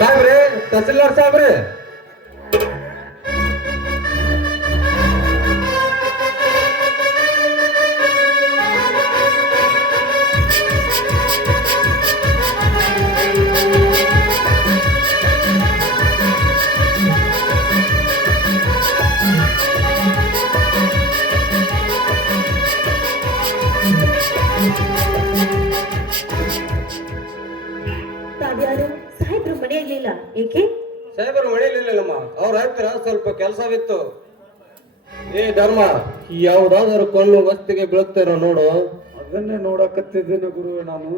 ಸಾಹೇಬ್ರೆ, ತಹಸೀಲ್ದಾರ್ ಸಾಹೇಬ್ರೆ. ತಾವ್ಯಾರು ಸಾಹೇಬ್ರು ಮನೆಯಲ್ಲಿಲ್ಲ, ಏಕೆ? ಸಾಹೇಬರು ಮಳೆಯಲ್ಲಿಲ್ಲಮ್ಮ, ಅವ್ರ ಹತ್ರ ಸ್ವಲ್ಪ ಕೆಲಸವಿತ್ತು. ಏ ಧರ್ಮ, ಯಾವ್ದಾದ್ರು ಕೊಂಡು ವಸ್ತಿಗೆ ಬೀಳುತ್ತೇನೋ ನೋಡು. ಅದನ್ನೇ ನೋಡಕತ್ತಿದ್ದೇನೆ ಗುರುವೆ ನಾನು.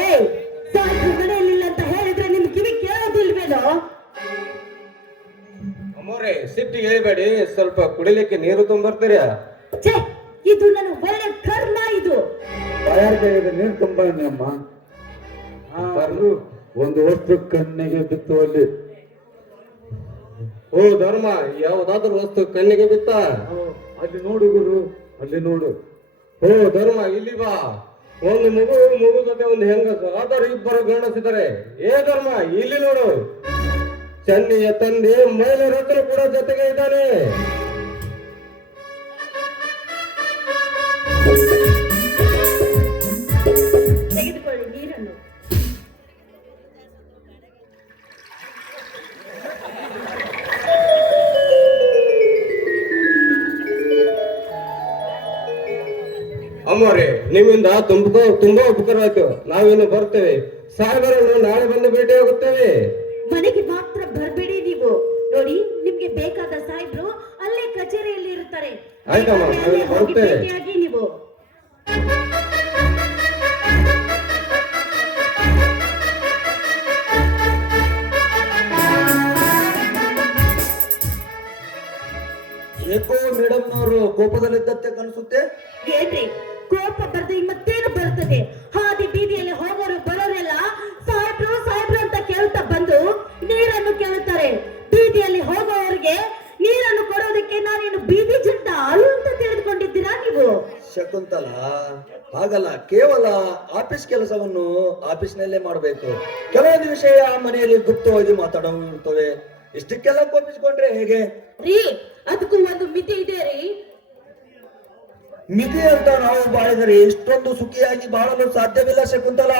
ಏಯ್, ಸಾಹೇಬ್ರು ಮನೆಯಲ್ಲಿಲ್ಲ ಅಂತ ಹೇಳಿದ್ರೆ ನಿಮ್ ಕಿವಿ ಕೇಳೋದಿಲ್ವೇನೋ? ಅಮ್ಮೋರೆ, ಸಿಟ್ಟಿಗೆ ಹೇಳ್ಬೇಡಿ, ಸ್ವಲ್ಪ ಕುಡಿಲಿಕ್ಕೆ ನೀರು ತುಂಬರ್ತೀರಾ? ಛೇ, ಇದು ನನ್ನ ಒಳ್ಳೆ ಕರ್ಮ ಇದು. ಬಾಯಾರಿಕೆ ಇದೆ, ನೀರು ತುಂಬ ಅಮ್ಮ. ಬರ್ರು, ಒಂದು ವಸ್ತು ಕಣ್ಣಿಗೆ ಬಿತ್ತು ಅಲ್ಲಿ. ಓ ಧರ್ಮ, ಯಾವ್ದಾದ್ರು ವಸ್ತು ಕಣ್ಣಿಗೆ ಬಿತ್ತ? ಅಲ್ಲಿ ನೋಡು ಗುರು, ಅಲ್ಲಿ ನೋಡು. ಓ ಧರ್ಮ, ಇಲ್ಲಿ ಬಾ. ಒಂದು ಮಗು ಜೊತೆ ಒಂದು ಹೆಂಗಸ, ಆದರೂ ಇಬ್ಬರು ಗಂಡಸಿದ್ದಾರೆ. ಏ ಧರ್ಮ, ಇಲ್ಲಿ ನೋಡು. ಚೆನ್ನಿಯ ತಂದೆ ಮಹಿಳೆ ರತ್ನ ಕೂಡ ಜೊತೆಗೆ ಇದ್ದಾನೆ. ತೆಗೆದುಕೊಳ್ಳಿ ನೀರನ್ನು. ಅಮ್ಮೋರೆ, ನಿಮ್ಮಿಂದ ತುಂಬಾ ಉಪಕಾರ ಆಯ್ತು. ನಾವಿನ್ನು ಬರ್ತೇವೆ. ಸಾಹೇಬರನ್ನು ನಾಳೆ ಬಂದು ಭೇಟಿಯಾಗುತ್ತೇವೆ. ಮನೆಗೆ ಮಾತ್ರ ಬರ್ಬೇಡಿ ನೀವು. ನೋಡಿ, ನಿಮ್ಗೆ ಬೇಕಾದ ಸಾಹೇಬ್ರು ಅಲ್ಲೇ ಕಚೇರಿಯಲ್ಲಿ ಇರ್ತಾರೆ. ಆಯ್ತಮ್ಮ, ಅಲ್ಲೇ ಹೋಗಿ ಬರ್ತೇವೆ. ಭೇಟಿಯಾಗಿ ನೀವು. ಏಕೋ ಮೇಡಮ್ನವರು ಕೋಪದಲ್ಲಿದ್ದಂತೆ ಕಾಣಿಸುತ್ತೆ. ಏನ್ರಿ, ಕೋಪ ಬರ್ದೆ ಮತ್ತೇನು ಬರ್ತದೆ? ಹಾದಿ ಬೀದಿಯಲ್ಲಿ ಹೋಗೋರು ಬರೋರೆಲ್ಲ ಸಾಹೇಬ್ರು ಸಾಹೇಬ್ರು ಅಂತ ಕೇಳ್ತಾ ಬಂದು ನೀರನ್ನು ಕೇಳುತ್ತಾರೆ. ಬೀದಿಯಲ್ಲಿ ಹೋಗೋರಿಗೆ ನೀರನ್ನು ಕೊಡೋದಕ್ಕೆ ನಾನೇನು ಬೀದಿ ಜಂಟ ಅಳು ಅಂತ ತಿಳಿದುಕೊಂಡಿದ್ದೀರಾ ನೀವು? ಶಕುಂತಲ, ಹಾಗಲ್ಲ. ಕೇವಲ ಆಫೀಸ್ ಕೆಲಸವನ್ನು ಆಫೀಸ್ನಲ್ಲೇ ಮಾಡಬೇಕು. ಕೆಲವೊಂದು ವಿಷಯ ಮನೆಯಲ್ಲಿ ಗುಪ್ತವಾಗಿ ಮಾತಾಡುತ್ತವೆ. ಇಷ್ಟಕ್ಕೆಲ್ಲ ಕೋಪಿಸಿಕೊಂಡ್ರೆ ಹೇಗೆ ರೀ? ಅದಕ್ಕೂ ಒಂದು ಮಿತಿ ಇದೆ ರೀ. ಮಿತಿ ಅಂತ ನಾವು ಬಾಳಿದರೆ ಇಷ್ಟೊಂದು ಸುಖಿಯಾಗಿ ಬಾಳಲು ಸಾಧ್ಯವಿಲ್ಲ ಶಕುಂತಲ.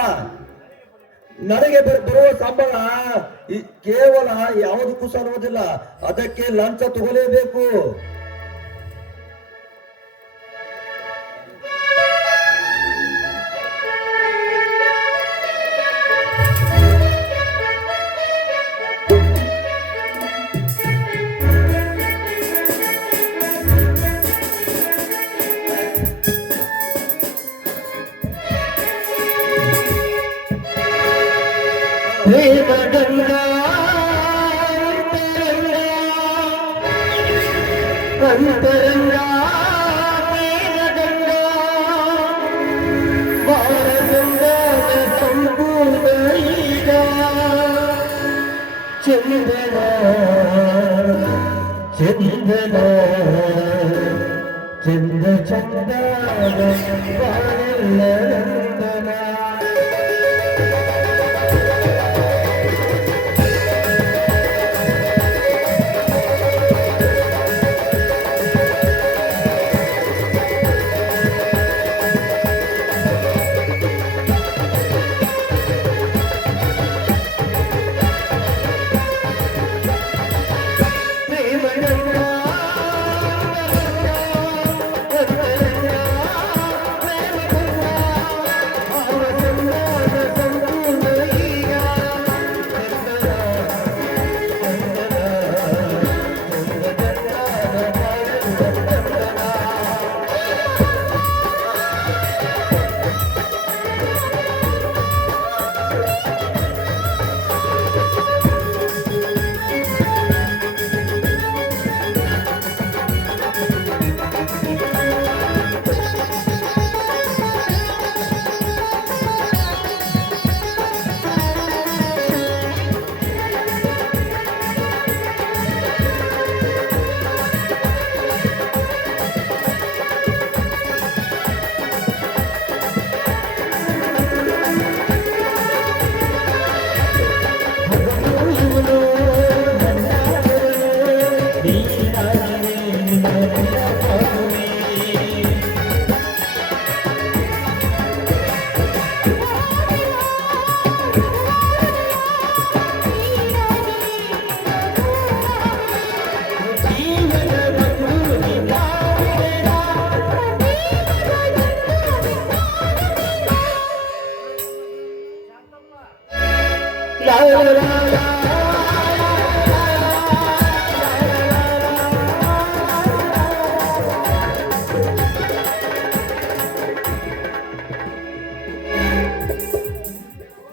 ನನಗೆ ಬರುವ ಸಂಬಳ ಕೇವಲ ಯಾವುದಕ್ಕೂ ಸಾಲುವುದಿಲ್ಲ. ಅದಕ್ಕೆ ಲಂಚ ತಗೊಳ್ಳೇಬೇಕು. ಚಂದನ ಚಂದನ ಚಂದ ಚಂದ ನಂದನ.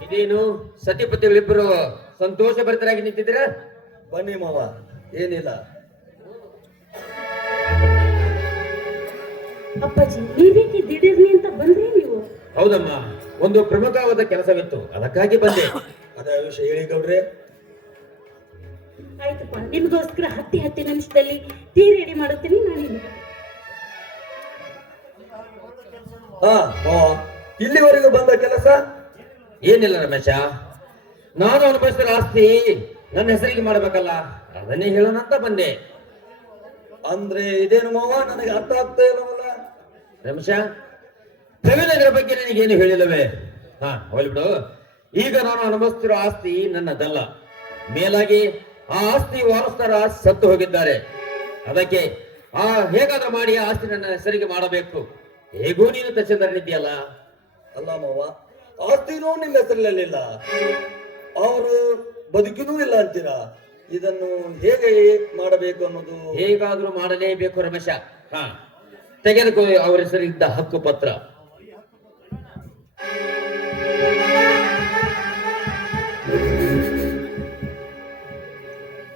ಇದೇನು ಸತಿಪತಿಗಳಿಬ್ಬರು ಸಂತೋಷ ಭರಿತರಾಗಿ ನಿಂತಿದ್ದೀರಾ? ಬನ್ನಿ ಮಾವ, ಏನಿಲ್ಲ. ಅಪ್ಪಾಜಿ ನೀವೇಕೆ ದಿಢೀರ್ನಿ ಅಂತ ಬಂದ್ರಿ ನೀವು? ಹೌದಮ್ಮ, ಒಂದು ಪ್ರಮುಖವಾದ ಕೆಲಸವಿತ್ತು, ಅದಕ್ಕಾಗಿ ಬಂದೆ. ಅದೇ ವಿಷಯ ಹೇಳಿ ಗೌಡ್ರೆ. ಆಯ್ತಪ್ಪ, ನಿಮ್ಗೋಸ್ಕರ 10 ನಿಮಿಷದಲ್ಲಿ ಟೀ ರೆಡಿ ಮಾಡುತ್ತೀನಿ ನಾನಿಲ್ಲಿ. ಹಾ ಮಾವ, ಇಲ್ಲಿವರೆಗೂ ಬಂದ ಕೆಲಸ ಏನಿಲ್ಲ ರಮೇಶ, ನಾನು ಅನುಭವಿಸಿದ ಆಸ್ತಿ ನನ್ನ ಹೆಸರಿಗೆ ಮಾಡಬೇಕಲ್ಲ, ಅದನ್ನೇ ಹೇಳೋಣ ಅಂತ ಬಂದೆ. ಅಂದ್ರೆ ಇದೇನು ಮಾವ, ನನಗೆ ಅರ್ಥ ಆಗ್ತಾ ಇಲ್ಲವಲ್ಲ. ರಮೇಶ, ಪ್ರವೀಣರ ಬಗ್ಗೆ ನನಗೇನು ಹೇಳಿಲ್ಲವೇ? ಹಾ ಹೋಗ್ಲಿ ಬಿಡು. ಈಗ ನಾನು ಅನುಭವಿಸ್ತಿರೋ ಆಸ್ತಿ ನನ್ನದಲ್ಲ. ಮೇಲಾಗಿ ಆ ಆಸ್ತಿ ವಾರಸ್ದಾರ ಸತ್ತು ಹೋಗಿದ್ದಾರೆ. ಅದಕ್ಕೆ ಹೇಗಾದ್ರೂ ಮಾಡಿ ಆ ಆಸ್ತಿ ನನ್ನ ಹೆಸರಿಗೆ ಮಾಡಬೇಕು. ಹೇಗೂ ನೀನು ತಹಸೀಲ್ದಾರನಿದ್ದೀಯಲ್ಲ. ಅಲ್ಲ ಮಾವ, ಆಸ್ತಿನೂ ನಿಮ್ಮ ಹೆಸರಲ್ಲಿಲ್ಲ, ಅವರು ಬದುಕಿನೂ ಇಲ್ಲ ಅಂತೀರಾ. ಇದನ್ನು ಹೇಗೆ ಮಾಡಬೇಕು ಅನ್ನೋದು ಹೇಗಾದ್ರೂ ಮಾಡಲೇಬೇಕು ರಮೇಶ. ಹಾ, ತೆಗೆದುಕೋ ಅವರ ಹೆಸರಿದ್ದ ಹಕ್ಕು ಪತ್ರ.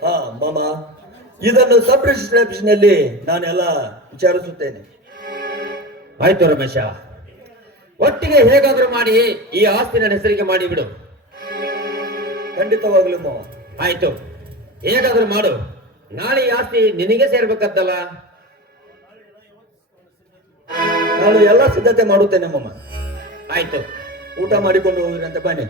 ಹಾ ಮಾಮ, ಇದನ್ನು ಸಬ್ ರಿಜಿಸ್ಟ್ರಿ ಆಫೀಸ್ನಲ್ಲಿ ನಾನೆಲ್ಲ ವಿಚಾರಿಸುತ್ತೇನೆ. ಆಯ್ತು ರಮೇಶ, ಒಟ್ಟಿಗೆ ಹೇಗಾದ್ರೂ ಮಾಡಿ ಈ ಆಸ್ತಿ ನನ್ನ ಹೆಸರಿಗೆ ಮಾಡಿಬಿಡು. ಖಂಡಿತವಾಗ್ಲೂ ಮಾವ. ಆಯ್ತು, ಹೇಗಾದ್ರೂ ಮಾಡು. ನಾಳೆ ಈ ಆಸ್ತಿ ನಿನಗೆ ಸೇರ್ಬೇಕತ್ತಲ್ಲ. ನಾನು ಎಲ್ಲ ಸಿದ್ಧತೆ ಮಾಡುತ್ತೇನೆ ಮಾಮ. ಆಯ್ತು, ಊಟ ಮಾಡಿಕೊಂಡು ಹೋಗಿರಂತೆ ಬನ್ನಿ.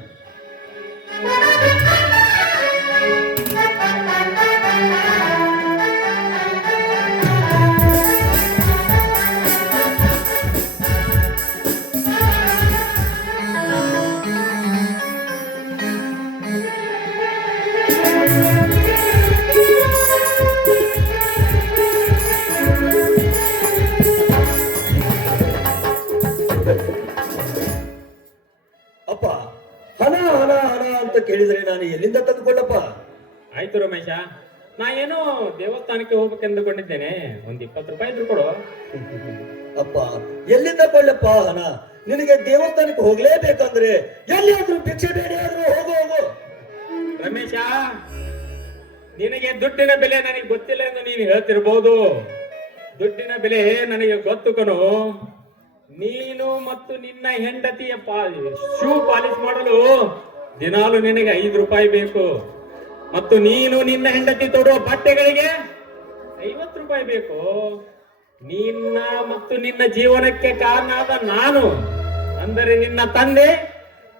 ಅಪ್ಪ, ಹಣ ಹಣ ಹಣ ಅಂತ ಕೇಳಿದ್ರೆ ನಾನು ಎಲ್ಲಿಂದ ತಂದುಕೊಳ್ಳಪ್ಪ? ಆಯ್ತು ರಮೇಶ, ನಾ ಏನೋ ದೇವಸ್ಥಾನಕ್ಕೆ ಹೋಗ್ಬೇಕೆಂದುಕೊಂಡಿದ್ದೇನೆ. ಒಂದ್ 20 ರೂಪಾಯಿ ಇದ್ರು ಕೊಡು. ಅಪ್ಪ, ಎಲ್ಲಿಂದ ಕೊಳ್ಳಪ್ಪ ಹಣ? ನಿನಗೆ ದೇವಸ್ಥಾನಕ್ಕೆ ಹೋಗ್ಲೇಬೇಕಂದ್ರೆ ಎಲ್ಲಿಯಾದ್ರೂ ಭಿಕ್ಷೆ ಬೇಡ ಆದ್ರೂ ಹೋಗು ಹೋಗು. ರಮೇಶ, ನಿನಗೆ ದುಡ್ಡಿನ ಬೆಲೆ ನನಗೆ ಗೊತ್ತಿಲ್ಲ ಎಂದು ನೀನು ಹೇಳ್ತಿರ್ಬೋದು. ದುಡ್ಡಿನ ಬೆಲೆ ನನಗೆ ಗೊತ್ತು ಕಣು. ನೀನು ಮತ್ತು ನಿನ್ನ ಹೆಂಡತಿಯ ಶೂ ಪಾಲಿಶ್ ಮಾಡಲು ದಿನಾಲು ನಿನಗೆ 5 ರೂಪಾಯಿ ಬೇಕು. ಮತ್ತು ನೀನು ನಿನ್ನ ಹೆಂಡತಿ ತೊಡುವ ಬಟ್ಟೆಗಳಿಗೆ 50 ರೂಪಾಯಿ ಬೇಕು. ನಿನ್ನ ಮತ್ತು ನಿನ್ನ ಜೀವನಕ್ಕೆ ಕಾರಣ ಆದ ನಾನು, ಅಂದರೆ ನಿನ್ನ ತಂದೆ,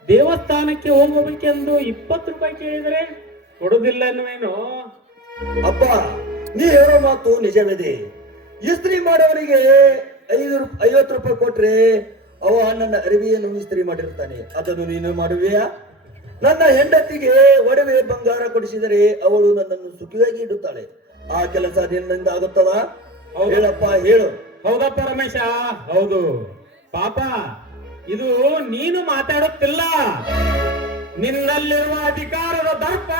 ದೇವಸ್ಥಾನಕ್ಕೆ ಹೋಗಬೇಕೆಂದು 20 ರೂಪಾಯಿ ಕೇಳಿದರೆ ಕೊಡುದಿಲ್ಲ ಎನ್ನುವೇನು? ಅಪ್ಪ, ನೀ ಹೇಳೋ ಮಾತು ನಿಜವಿದೆ. ಇಸ್ತ್ರಿ ಮಾಡೋವನಿಗೆ 50 ರೂಪಾಯಿ ಕೊಟ್ರೆ ಅವ ನನ್ನ ಅರಿವಿಯನ್ನು ಇಸ್ತ್ರಿ ಮಾಡಿರ್ತಾನೆ, ಅದನ್ನು ನೀನು ಮಾಡುವೆಯಾ? ನನ್ನ ಹೆಂಡತಿಗೆ ಒಡವೆ ಬಂಗಾರ ಕೊಡಿಸಿದರೆ ಅವಳು ನನ್ನನ್ನು ಸುಖಿಯಾಗಿ ಇಡುತ್ತಾಳೆ. ಆ ಕೆಲಸ ನಿನ್ನಿಂದ ಆಗುತ್ತದ? ಹೇಳಪ್ಪ, ಹೇಳು. ಹೌದಪ್ಪ ರಮೇಶ, ಹೌದು. ಪಾಪ, ಇದು ನೀನು ಮಾತಾಡುತ್ತಿಲ್ಲ. ನಿನ್ನಲ್ಲಿರುವ ಅಧಿಕಾರದ ದರ್ಪ,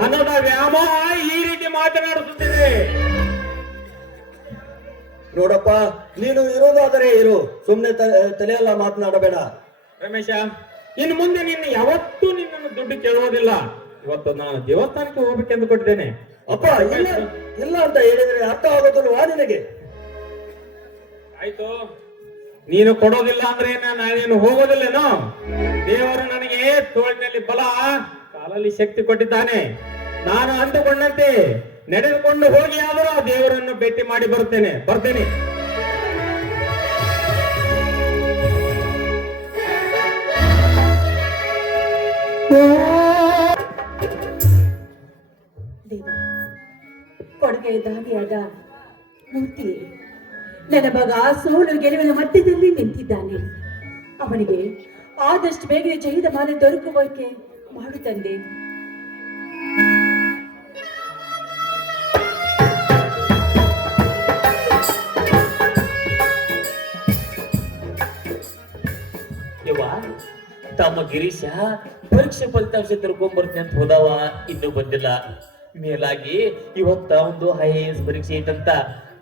ಹಣದ ವ್ಯಾಮೋಹ ಈ ರೀತಿ ಮಾತನಾಡುತ್ತಿದೆ. ನೋಡಪ್ಪ, ನೀನು ಇರೋದಾದರೆ ಇರು, ಸುಮ್ಮನೆ ತಲೆಯೆಲ್ಲ ಮಾತನಾಡಬೇಡ. ರಮೇಶ, ಇನ್ನು ಮುಂದೆ ನಿನ್ನ ಯಾವತ್ತೂ ನಿನ್ನನ್ನು ದುಡ್ಡು ಕೇಳುವುದಿಲ್ಲ. ಇವತ್ತು ನಾನು ದೇವಸ್ಥಾನಕ್ಕೆ ಹೋಗ್ಬೇಕೆಂದು ಕೊಟ್ಟಿದ್ದೇನೆ. ಅಪ್ಪ, ಇಲ್ಲ ಇಲ್ಲ ಅಂತ ಹೇಳಿದ್ರೆ ಅರ್ಥ ಆಗೋದಿಲ್ವಾ ನಿನಗೆ? ಆಯ್ತು, ನೀನು ಕೊಡೋದಿಲ್ಲ ಅಂದ್ರೆ ನಾನೇನು ಹೋಗೋದಿಲ್ಲೇನೋ? ದೇವರು ನನಗೆ ತೋಳಿನಲ್ಲಿ ಬಲ, ಕಾಲಲ್ಲಿ ಶಕ್ತಿ ಕೊಟ್ಟಿದ್ದಾನೆ. ನಾನು ಅಂದುಕೊಂಡಂತೆ ನಡೆದುಕೊಂಡು ಹೋಗಿ ಆದರೂ ಆ ದೇವರನ್ನು ಭೇಟಿ ಮಾಡಿ ಬರ್ತೇನೆ. ಕೊಡುಗೆ ದಾನಿಯಾದ ಮೂರ್ತಿ ನನ್ನ ಮಗ ಸೋಲು ಗೆಲುವಿನ ಮಧ್ಯದಲ್ಲಿ ನಿಂತಿದ್ದಾನೆ. ಅವನಿಗೆ ಆದಷ್ಟು ಬೇಗನೆ ಜಯದ ಮಾಲೆ ದೊರಕುವಂತೆ ಮಾಡು ತಂದೆ. ತಮ್ಮ ಗಿರೀಶ ಪರೀಕ್ಷೆ ಫಲಿತಾಂಶ ತಿಳ್ಕೊಂಡ್ಬರ್ತೀನಿ ಅಂತ ಹೋದವ ಇನ್ನೂ ಬಂದಿಲ್ಲ. ಮೇಲಾಗಿ ಇವತ್ತ ಒಂದು IAS ಪರೀಕ್ಷೆ ಐತಂತ,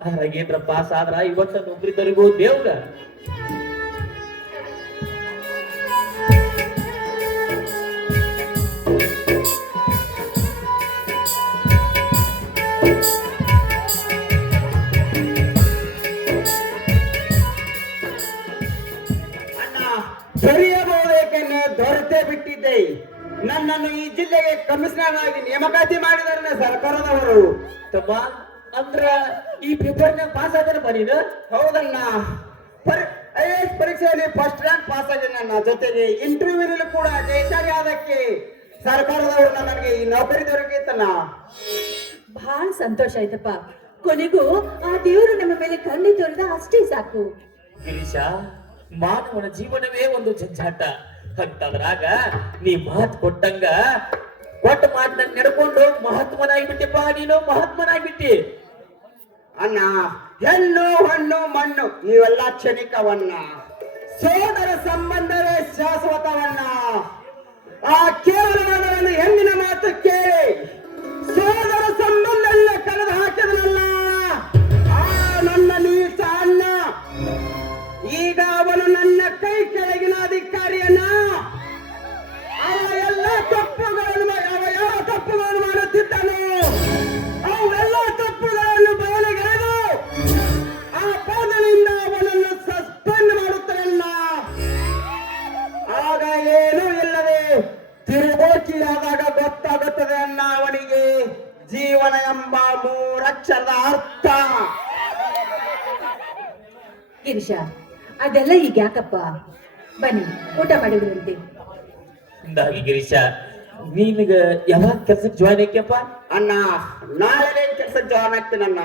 ಅದ್ರಾಗ ಏನ್ರ ಪಾಸ್ ಆದ್ರ ಇವತ್ತ ನೌಕರಿ ದೊರೆಗೂ ದೇವ್ಗ. ಸರಿಯಬಹುದೇಕೆಂದು ದೊರೆತೇ ಬಿಟ್ಟಿದ್ದೆ. ನನ್ನನ್ನು ಈ ಜಿಲ್ಲೆಗೆ ಕಮಿಷನರ್ ಆಗಿ ನೇಮಕಾತಿ ಮಾಡಿದಾರೆ ಸರ್ಕಾರದವರು. ತಮ್ಮ ಅಂದ್ರ ಈ ಪೇಪರ್ನಾಗ ಪಾಸ್ ಆದ್ರೆ ನೀನು? ಹೌದಣ್ಣ, IAS ಪರೀಕ್ಷೆಯಲ್ಲಿ ಫಸ್ಟ್ ರ್ಯಾಂಕ್ ಪಾಸ್ ಆಗಿದೆ ನನ್ನ. ಜೊತೆಗೆ ಇಂಟರ್ವ್ಯೂನಲ್ಲಿ ಕೂಡ ಜಯಶಾಲಿ ಆದಕ್ಕೆ ಸರ್ಕಾರದವರು ನನಗೆ ಈ ನೌಕರಿ ದೊರಕಿತ್ತಣ್ಣ. ಬಹಳ ಸಂತೋಷ ಆಯ್ತಪ್ಪ. ಕೊನೆಗೂ ಆ ದೇವರು ನಮ್ಮ ಮೇಲೆ ಕಣ್ಣು ತೋರಿದ ಅಷ್ಟೇ ಸಾಕು. ಗಿರೀಶ, ಮಾನವನ ಜೀವನವೇ ಒಂದು ಜಂಜಾಟ ಅಂತದ್ರಾಗ ನೀ ಮಾತು ಕೊಟ್ಟ ಮಾತನ್ನ ನಡ್ಕೊಂಡು ಮಹಾತ್ಮನಾಗ್ಬಿಟ್ಟಿಪ್ಪ. ನೀನು ಮಹಾತ್ಮನಾಗ್ಬಿಟ್ಟಿ. ಅಣ್ಣ, ಹೆಣ್ಣು ಹಣ್ಣು ಮಣ್ಣು ಇವೆಲ್ಲ ಕ್ಷಣಿಕವನ್ನ, ಸೋದರ ಸಂಬಂಧವೇ ಶಾಶ್ವತವನ್ನ. ಆ ಕೇವಲವಾದ ಹೆಣ್ಣಿನ ಮಾತು ಕೇಳಿ ಸೋದರ ಸಂಬಂಧ ಎಲ್ಲ ಕಳೆದು ಹಾಕಿದನಲ್ಲ ಆ ನನ್ನ ನೀಚ ಅಣ್ಣ. ಈಗ ಅವನು ನನ್ನ ಕೈ ಕೆಳಗಿನ ಅಧಿಕಾರಿಯನ್ನ. ಅವ ಎಲ್ಲ ತಪ್ಪುಗಳನ್ನು ಯಾವ ತಪ್ಪುಗಳನ್ನು ಮಾಡುತ್ತಿದ್ದನು, ಅವೆಲ್ಲ ತಪ್ಪುಗಳನ್ನು ಬಯಲಿಗೆಳೆದು ಆ ಪದದಿಂದ ಅವನನ್ನು ಸಸ್ಪೆಂಡ್ ಮಾಡುತ್ತಾರಲ್ಲ. ಆಗ ಏನೂ ಇಲ್ಲದೆ ತಿರುಗೋಚಿಯಾದಾಗ ಗೊತ್ತಾಗುತ್ತದೆ ಅನ್ನ ಅವನಿಗೆ ಜೀವನ ಎಂಬ 3 ಅಕ್ಷರದ ಅರ್ಥ. ಗಿರೀಶ, ಅದೆಲ್ಲ ಈಗ ಯಾಕಪ್ಪ? ಬನ್ನಿ ಊಟ ಮಾಡಿದ್ರಂತೆ. ಹಿಂದಾಗಿ ಗಿರೀಶ, ನೀನಗ ಯಾವಾಗ ಕೆಲ್ಸಕ್ಕೆ ಜಾಯ್ನ್ ಆಕ್ಯಪ್ಪ? ಅಣ್ಣ, ನಾಳೆ ಕೆಲಸಕ್ಕೆ ಜಾಯ್ನ್ ಆಗ್ತೀನಣ್ಣ.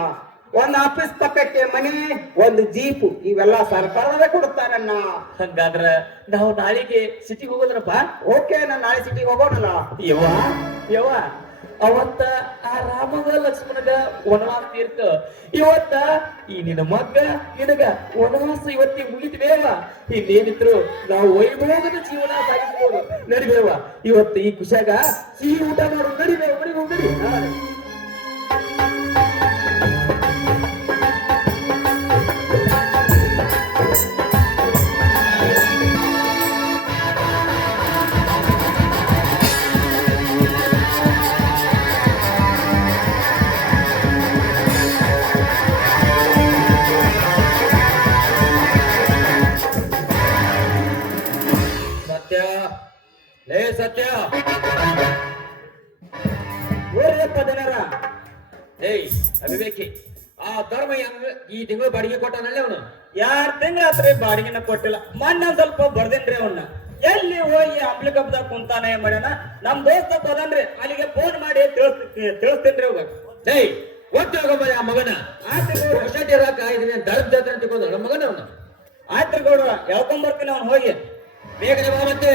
ಒಂದು ಆಫೀಸ್ ಪಕ್ಕಕ್ಕೆ ಮನೆ, ಒಂದು ಜೀಪು, ಇವೆಲ್ಲ ಸರ್ಕಾರವೇ ಕೊಡುತ್ತಾರಣ್ಣ. ಹಂಗಾದ್ರ ನಾವು ನಾಳೆಗೆ ಸಿಟಿಗೆ ಹೋಗೋದ್ರಪ್ಪ. ಓಕೆ, ನಾನು ನಾಳೆ ಸಿಟಿಗೆ ಹೋಗೋಣಲ್ಲ. ಯವ್ವ ಅವತ್ತ ಆ ರಾಮಗ ಲಕ್ಷ್ಮಣಗ ವನವಾಸ ತೀರ್ಥ, ಇವತ್ತ ಈ ನಿನ್ನ ಮಗ್ಗ ನಿನಗ ವನವಾಸ ಇವತ್ತಿಗೆ ಮುಗಿದ್ವೇವ. ಇನ್ನೇನಿದ್ರು ನಾವು ವೈಭೋಗದ ಜೀವನ ಸಾಗಿಸಬಹುದು. ನಡಿಬೇವ, ಇವತ್ತು ಈ ಖುಷಿಯಾಗ ಸಿಹಿ ಊಟ ಮಾಡು. ನಡಿಬೇವ, ಮನೆಗೆ ನಡಿ. ಸತ್ಯ, ಲೇ ಸತ್ಯ, ಓರಿಯಪ್ಪ ಜನರ, ಏಯ್ ಅವಿವೇಕಿ, ಆ ಧರ್ಮ ಈ ತಿಂಗಳು ಬಾಡಿಗೆ ಕೊಟ್ಟಾನಲ್ಲ ಅವನು. 2 ತಿಂಗಳಾತ್ರಿ ಬಾಡಿಗೆನ ಕೊಟ್ಟಿಲ್ಲ. ಮೊನ್ನೆ ಸ್ವಲ್ಪ ಬರ್ದೇನ್ರಿ ಅವನ್ನ. ಎಲ್ಲಿ ಹೋಗಿ ಅಂಬ್ಲಿ ಕಬ್ಬದಾಗ ಕುಂತಾನೆ ಮಾಡ್ಯಾನ. ನಮ್ ದೋಸ್ತ ಹೋದನ್ರಿ, ಅಲ್ಲಿಗೆ ಫೋನ್ ಮಾಡಿ ತಿಳಿಸ್ತೇನ್ರಿ ಅವಾಗ. ಏಯ್ ಒಟ್ಟು ಹೋಗಮ್ಮ ಆ ಮಗನ. ಆಯ್ತು ರಾಕ ಇದನ್ನ ಧರ್ಮ ಜಾತ್ರೆ ಅಂತ ತಿಳ್ಕೊಂಡ ನಮ್ಮ ಮಗನ ಅವನು. ಆಯ್ತ್ರಿ ಗೌಡ್ರ, ಹೇಳ್ಕೊಂಡ್ ಬರ್ತೀನಿ ಅವ್ನು ಹೋಗಿ. ಬೇಗನೆ ಬಾ ಮತ್ತೆ.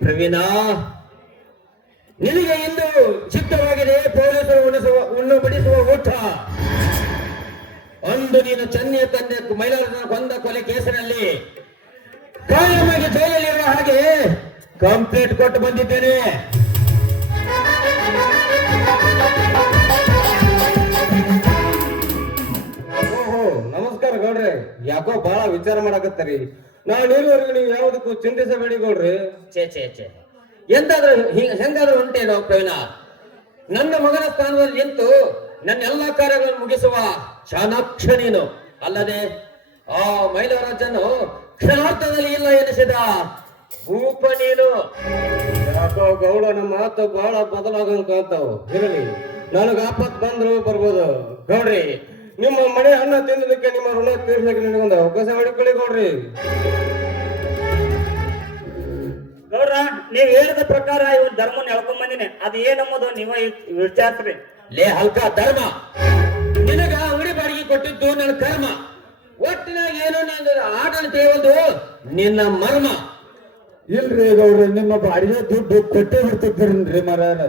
ಪ್ರವೀಣ, ನಿನಗೆ ಇಂದು ಸಿದ್ಧವಾಗಿದೆ ಪೊಲೀಸರು ಉಣ್ಣು ಬಡಿಸುವ ಊಟ. ಅಂದು ನೀನು ಚೆನ್ನೈಯ ತಂದೆ ಮೈಲಾರನ ಕೊಂದ ಕೊಲೆ ಕೇಸಿನಲ್ಲಿ ಕಾಯಮಾಗಿ ಜೈಲಲ್ಲಿರುವ ಹಾಗೆ ಕಂಪ್ಲೇಂಟ್ ಕೊಟ್ಟು ಬಂದಿದ್ದೇನೆ. ಓಹೋ, ನಮಸ್ಕಾರ ಗೌಡ್ರೆ. ಯಾಕೋ ಬಹಳ ವಿಚಾರ ಮಾಡಕತ್ತರಿ. ನಾನು ಇರುವವರೆಗೂ ನೀವು ಯಾವುದಕ್ಕೂ ಚಿಂತಿಸಬೇಡಿ ಗೌಡ್ರಿ. ಛೇ ಎಂದಾದ್ರೂ ಹೆಂಗಾದ್ರೂ ಉಂಟೇನೋ ಪ್ರವೀಣ? ನನ್ನ ಮಗನ ಸ್ಥಾನದಲ್ಲಿ ನಿಂತು ನನ್ನ ಎಲ್ಲಾ ಕಾರ್ಯಗಳನ್ನು ಮುಗಿಸುವ ಚಾಣಾಕ್ಷ ನೀನು. ಅಲ್ಲದೆ ಆ ಮೈಲರಾಜನು ಕ್ಷಣಾರ್ಥದಲ್ಲಿ ಇಲ್ಲ ಎನಿಸಿದ ಭೂಪ ನೀನು. ಯಾಕೋ ಗೌಡ, ನಮ್ಮ ಮಾತು ಬಹಳ ಬದಲಾಗಂತ ಕಾಣ್ತಾವ. ಇರಲಿ, ನನಗೆ ಆಪತ್ ಬಂದ್ರು ಬರ್ಬೋದು ಗೌಡ್ರಿ. ನಿಮ್ಮ ಮನೆ ಅನ್ನ ತಿನ್ನೋದಕ್ಕೆ ನಿಮ್ಮ ಋಣ ತೀರ್ಸಕ್ಕೆ ನನಗೊಂದು ಅವಕಾಶ ಮಾಡಿಕೊಳ್ಳಿ ಗೌಡ್ರಿ. ಗೌಡ್ರ, ನೀವ್ ಹೇಳಿದ ಪ್ರಕಾರ ಇವನ್ ಧರ್ಮನ ಹೇಳ್ಕೊಂಡ್ ಬಂದಿನಿ. ಅದು ಏನಮ್ಮದು ನೀವ ವಿಚಾರಿಸ್ರಿ. ಲೇ ಹಲ್ಕ ಧರ್ಮ, ನಿನಗ ಅಂಗಡಿ ಬಾಡಿಗೆ ಕೊಟ್ಟಿದ್ದು ನನ್ನ ಕರ್ಮ. ಒಟ್ಟಿನಾಗ ಏನೋ ನಿನ್ನ ಆಟನ ತೇವಲ್ದು ನಿನ್ನ ಮರ್ಮ. ಇಲ್ರಿ ಗೌಡ್ರಿ, ನಿಮ್ಮ ಬಾಡಿಗೆ ದುಡ್ಡು ಕೊಟ್ಟೆ ಬಿಡ್ತಿದ್ರಿ ಮಾರಾರ.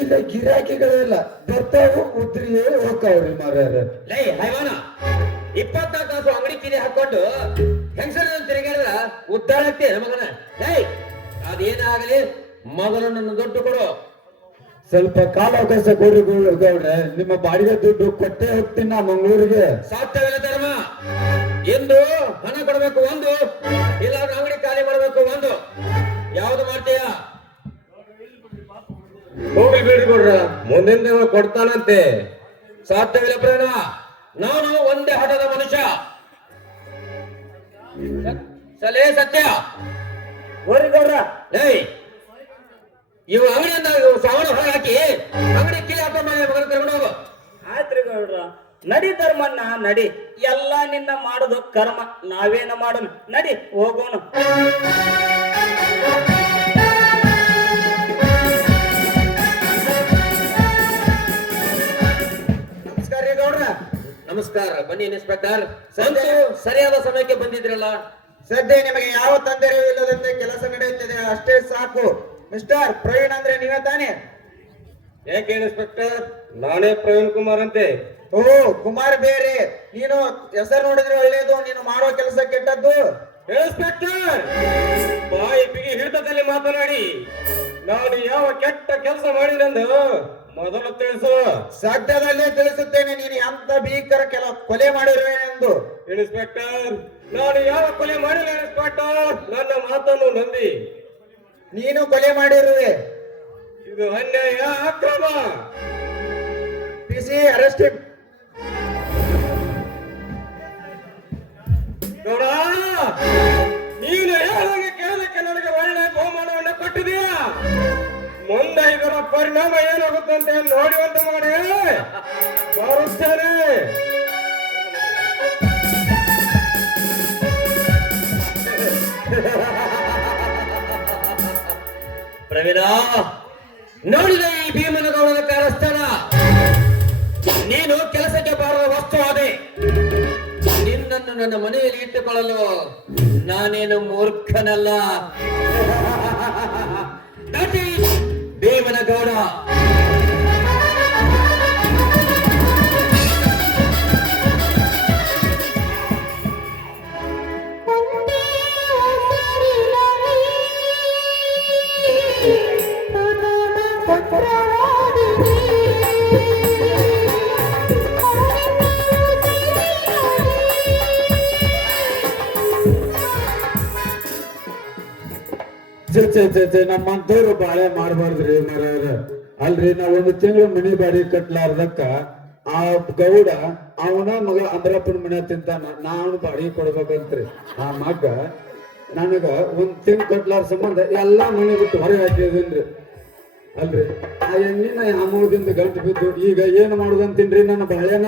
ಈಗ ಗಿರಾಕಿಗಳೆಲ್ಲ ಬರ್ತಾವು, ಉದ್ರಿಯೇ ಹೋಗ್ತಾವ್ರಿ ಮಾರಾರ. ಲೇ ಹೈವಾನ, 24 ತಾಸು ಅಂಗಡಿ ಕಿಲಿ ಹಾಕೊಂಡು ಹೆಂಗಸರ ತಿರುಗಾಡಿದ್ರ ಉದ್ದಾರ ಆಗ್ತೇ ಮಗನ. ಏಯ್ ಅದೇನಾಗಲಿ ಮೊದಲು ನನ್ನ ದುಡ್ಡು ಕೊಡು. ಸ್ವಲ್ಪ ಕಾಲಾವಕಾಶ ಕೊಡ್ರಿ ಗೌಡ್ರೆ, ನಿಮ್ಮ ಬಾಡಿಗೆ ದುಡ್ಡು ಕೊಟ್ಟೆ ಹೋಗ್ತೀನಿ ನಾ ಮಂಗಳೂರಿಗೆ. ಸಾಧ್ಯವಿಲ್ಲ ಧರ್ಮ. ಎಂದು ಹಣ ಕೊಡಬೇಕು ಒಂದು, ಇಲ್ಲ ಅಂಗಡಿ ಖಾಲಿ ಮಾಡಬೇಕು ಒಂದು. ಯಾವ್ದು ಮಾಡ್ತೀಯ? ಹೋಗ್ಲಿ ಬಿಡ್ರಿ ಕೊಡ್ರ, ಮುಂದಿನ ತಿಂಗಳು ಕೊಡ್ತಾನಂತೆ. ಸಾಧ್ಯವಿಲ್ಲ ಪ್ರಾಣ. ನಾನು ಒಂದೇ ಹಠದ ಮನುಷ್ಯ. ಸಲೇ ಸತ್ಯ. ಹೋರಿ ಗೌಡ್ರ. ಏಯ್ ಇವು ಅಂಗಡಿಯಿಂದ ಸಾಮಾನು ಹೊರಗೆ ಹಾಕಿ ಅಂಗಡಿ ಕೀಲಿ ಹಾಕೊಂಡ್ ಮಗನ ಕರ್ಕೊಂಡು ಹೋಗು. ಆಯ್ತ್ರಿ ಗೌಡ್ರ, ನಡಿ ಧರ್ಮಣ್ಣ ನಡಿ. ಎಲ್ಲ ನಿನ್ನ ಮಾಡೋದು ಕರ್ಮ, ನಾವೇನ ಮಾಡೋಣ. ನಡಿ ಹೋಗೋಣ. ನಮಸ್ಕಾರ ರೀ ಗೌಡ್ರ. ನಮಸ್ಕಾರ. ಬನ್ನಿ ಇನ್ಸ್ಪೆಕ್ಟರ್. ಸಂತು ಸರಿಯಾದ ಸಮಯಕ್ಕೆ ಬಂದಿದ್ರಲ್ಲ. ಸದ್ಯ ನಿಮಗೆ ಯಾವ ತೊಂದರೆ ಇಲ್ಲದಂತೆ ಕೆಲಸ ನಡೆಯುತ್ತಿದೆ, ಅಷ್ಟೇ ಸಾಕು. ಮಿಸ್ಟರ್ ಪ್ರವೀಣ್ ಅಂದ್ರೆ ನೀವೇ ತಾನೇ? ಯಾಕೆ ಇನ್ಸ್ಪೆಕ್ಟರ್? ನಾನೇ ಪ್ರವೀಣ್ ಕುಮಾರ್ ಅಂತೆ. ಓ ಕುಮಾರ್ ಬೇರೆ, ನೀನು ಹೆಸರು ನೋಡಿದ್ರೆ ಒಳ್ಳೇದು, ನೀನು ಮಾಡೋ ಕೆಲಸ ಕೆಟ್ಟದ್ದು. ಇನ್ಸ್ಪೆಕ್ಟರ್, ಬಾಯಿ ಬಿಗಿ ಹಿಡಿತದಲ್ಲಿ ಮಾತನಾಡಿ. ನಾನು ಯಾವ ಕೆಟ್ಟ ಕೆಲಸ ಮಾಡಿನೆಂದು ಮೊದಲು ತಿಳಿಸು. ಸದ್ಯದಲ್ಲೇ ತಿಳಿಸುತ್ತೇನೆ ನೀನು ಎಂತ ಭೀಕರ ಕೊಲೆ ಮಾಡಿರುವೆನೆಂದು. ಇನ್ಸ್ಪೆಕ್ಟರ್, ನಾನು ಯಾವ ಕೊಲೆ ಮಾಡಿಲ್ಲ ಇನ್ಸ್ಪೆಕ್ಟರ್. ನನ್ನ ಮಾತನ್ನು ನಂಬಿ. ನೀನು ಕೊಲೆ ಮಾಡಿರುವೆ. ಇದು ಅನ್ಯಾಯ, ಅಕ್ರಮ. PC arrest. ನೋಡ, ನೀನು ಹೇಳೋಗೆ ಕೇಳಲಿಕ್ಕೆ ನನಗೆ ಒಳ್ಳೆ ಬಹುಮಾನವನ್ನು ಕೊಟ್ಟಿದೀಯ. ಮುಂದೆ ಇದರ ಪರಿಣಾಮ ಏನಾಗುತ್ತಂತೆ ನೋಡುವಂತ ಮಾಡಿ ಬರುತ್ತೇನೆ. ಪ್ರವೀಣ, ನೋಡಿದ ಈ ಭೀಮನಗೌಡನ ಕಾರ್ಯಸ್ಥಾನ. ನೀನು ಕೆಲಸಕ್ಕೆ ಬಾರದ ವಸ್ತು ಅದೇ. ನಿನ್ನನ್ನು ನನ್ನ ಮನೆಯಲ್ಲಿ ಇಟ್ಟುಕೊಳ್ಳಲು ನಾನೇನು ಮೂರ್ಖನಲ್ಲ. ನಟಿ ಭೀಮನಗೌಡ. ನಮ್ಮಂತವ್ರು ಬಾಳೆ ಮಾಡ್ಬಾರ್ದ್ರಿ ಮರ. ಅಲ್ರಿ ನಾವ್ ಒಂದು ತಿಂಗಳು ಮನಿ ಬಾಡಿಗೆ ಕಟ್ಲಾರ್ದಕ್ಕ ಆ ಗೌಡ ಅವನ ಮಗ ಅಂದ್ರಪ್ಪನ ಮನೆ ತಿಂತಾನ, ನಾನು ಬಾಡಿಗೆ ಕೊಡ್ಬೇಕಂತ್ರಿ. ಆ ಮಗ ನನಗ ಒಂದ್ ತಿಂಗ್ ಕಟ್ಲಾರ ಸಂಬಂಧ ಎಲ್ಲಾ ಮನೆ ಬಿಟ್ಟು ಹೊರಗೆ ಹಾಕಿದೀನ್ರಿ. ಅಲ್ರಿ ಆ ಎಣ್ಣಿನ ಅಮೋದಿಂದ ಗಂಟು ಬಿದ್ದು ಈಗ ಏನ್ ಮಾಡುದಂತೀನ್ರಿ ನನ್ನ ಬಾಳೆನ.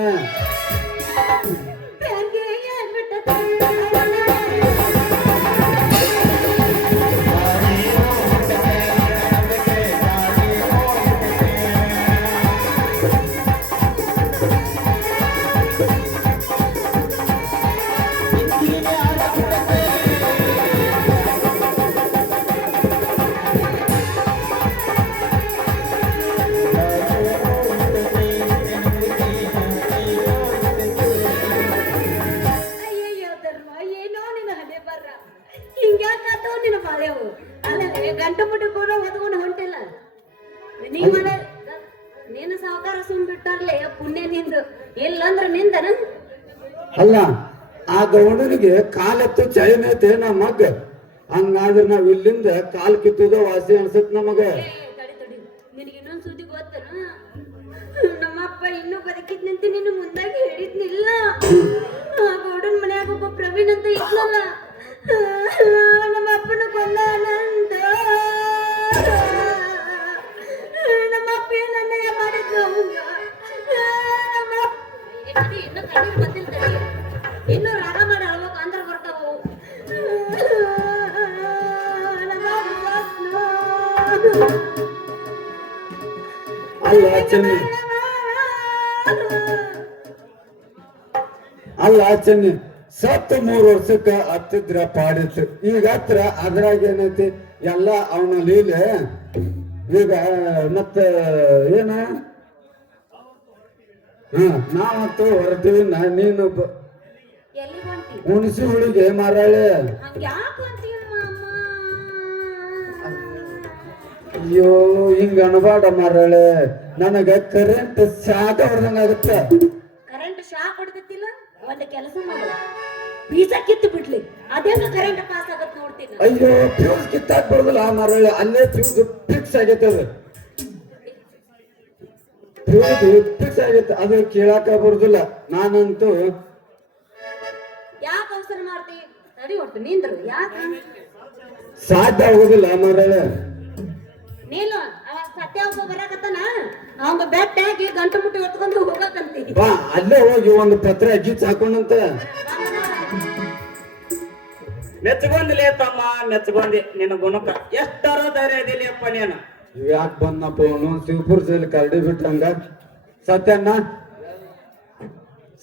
ಗಂಟು ಮುಟ್ಟು ಕೂಡ ಓದ್ಕೊಂಡು ಹೊಂಟಿಲ್ಲ. ನೀನು ಸಾವುಕಾರ ಸುಮ್ ಬಿಟ್ಟಾರ್ಲೆ ಪುಣ್ಯ ನಿಂದು. ಇಲ್ಲಂದ್ರ ನಿಂದನ. ಅಲ್ಲ ಆ ಗೌಡನಿಗೆ ಕಾಲೆತ್ತು ಚೈನೈತೆ ನಮ್ಮ ಮಗ. ಹಂಗಾದ್ರೆ ನಾವ್ ಇಲ್ಲಿಂದ ಕಾಲ್ ಕಿತ್ತುದ ವಾಸಿ ಅನ್ಸತ್ ನಮಗ. ನಿನಗೆ ಇನ್ನೊಂದ್ ಸುದ್ದಿ ಗೊತ್ತನ? ನಮ್ಮಪ್ಪ ಇನ್ನೂ ಬದುಕಿದ್ನಂತ ನೀನು ಮುಂದಾಗಿ ಹೇಳಿದ್ನಿಲ್ಲ. ಆ ಗೌಡನ್ ಮನ್ಯಾಗ ಒಬ್ಬ ಪ್ರವೀಣ್ ಅಂತ ಇದ್ನಲ್ಲ, ನಮ್ಮ ಅಪ್ಪನ ಕೊಂದಾನಂತ. ನಮ್ಮ ಅಪ್ಪ ಏನು ಅನ್ಯಾಯ ಮಾಡಿದ್ರು ಅವಂಗ. ಇನ್ನು ಕಣ್ಣೀರ್ ಬಂದಿರ್ತಾರೆ, ಇನ್ನು ರಾಗ ಮಾಡಿ ಅಳ್ಬೇಕು ಅಂದ್ರ ಬರ್ತಾವು. ಅಲ್ಲ ಚೆನ್ನಿ ಸತ್ತು 3 ವರ್ಷಕ್ಕ ಹತ್ತಿದ್ರ ಪಾಡಿತ್ತು. ಈಗ ಹತ್ರ ಅದ್ರಾಗ ಏನೈತಿ ಎಲ್ಲ ಅವನ ಲೀಲೆ. ಈಗ ಮತ್ತ ಏನ ನಾವಂತೂ ಹೊರತೀವಿ. ನೀನು ಎಲ್ಲಿ ಹೊಂಟಿ ಹುಣಸಿ ಹುಳಿಗೆ ಮಾರಾಳೆ. ಹಂಗ್ಯಾಕ್ ಹೊಂಟಿ ಮಾಮ? ಅಯ್ಯೋ ಹಿಂಗ ಅನ್ಬೇಡ ಮಾರಾಳೆ, ನನಗ ಕರೆಂಟ್ ಶಾಕ್ ಹೊಡೆದಂಗ ಆಗುತ್ತೆ. ಕರೆಂಟ್ ಶಾಕ್ ಹೊಡೆದಿತ್ತಿಲ್ಲ, ಒಂದು ಕೆಲಸ ಮಾಡು, ಬೀಜ ಕಿತ್ತು ಬಿಡ್ಲಿ, ಅದೇನು ಕರೆಂಟ್ ಪಾಸ್ ಆಗತ್ ನೋಡ್ತೀನಿ. ಅಯ್ಯೋ ಫ್ಯೂಸ್ ಕಿತ್ತಾಕ್ ಬರೋದಿಲ್ಲ ಮಾರಾಳೆ, ಅಲ್ಲೇ ಫ್ಯೂಸ್ ಫಿಕ್ಸ್ ಆಗೈತೆ. ಅದು ಫ್ಯೂಸ್ ಫಿಕ್ಸ್ ಆಗೈತೆ, ಅದು ಕೇಳಾಕ ಬರುದಿಲ್ಲ. ನಾನಂತೂ ಯಾಕೆ ಅವಸರ ಮಾಡ್ತಿ? ಸರಿ ಹೊಟ್ಟು ನಿಂದ್ರು. ಯಾಕೆ ಸಾಧ್ಯ ಆಗುದಿಲ್ಲ ಮಾರಾಳೆ. ನೀನು ಅವ ಸತ್ಯ ಒಬ್ಬ ಬರಾಕತ್ತಾನ, ಅವಂಗ ಬೆಟ್ಟ ಹಾಕಿ ಗಂಟು ಮುಟ್ಟಿ ಹೊತ್ಕೊಂಡು ಹೋಗಕಂತಿ. ಬಾ ಅಲ್ಲೇ ಹೋಗಿ ಒಂದು ಪತ್ರ ಅಜ್ಜಿತ್ ಹಾಕೊಂಡಂತ. ಮೆಚ್ಚಗೊಂದಿಲೇ ತಮ್ಮ, ಮೆಚ್ಚಗೊಂದಿ. ನಿನ್ನ ಗುಣಕ ಎಷ್ಟರ ಧೈರ್ಯ ಇದಿಲ್ಲಪ್ಪ ನೀನು. ಯಾಕೆ ಬಂದಪ್ಪ ಅವನು ಶಿವಪುರ ಜೈಲ್ ಕರಡಿ ಬಿಟ್ಟಂಗ. ಸತ್ಯಣ್ಣ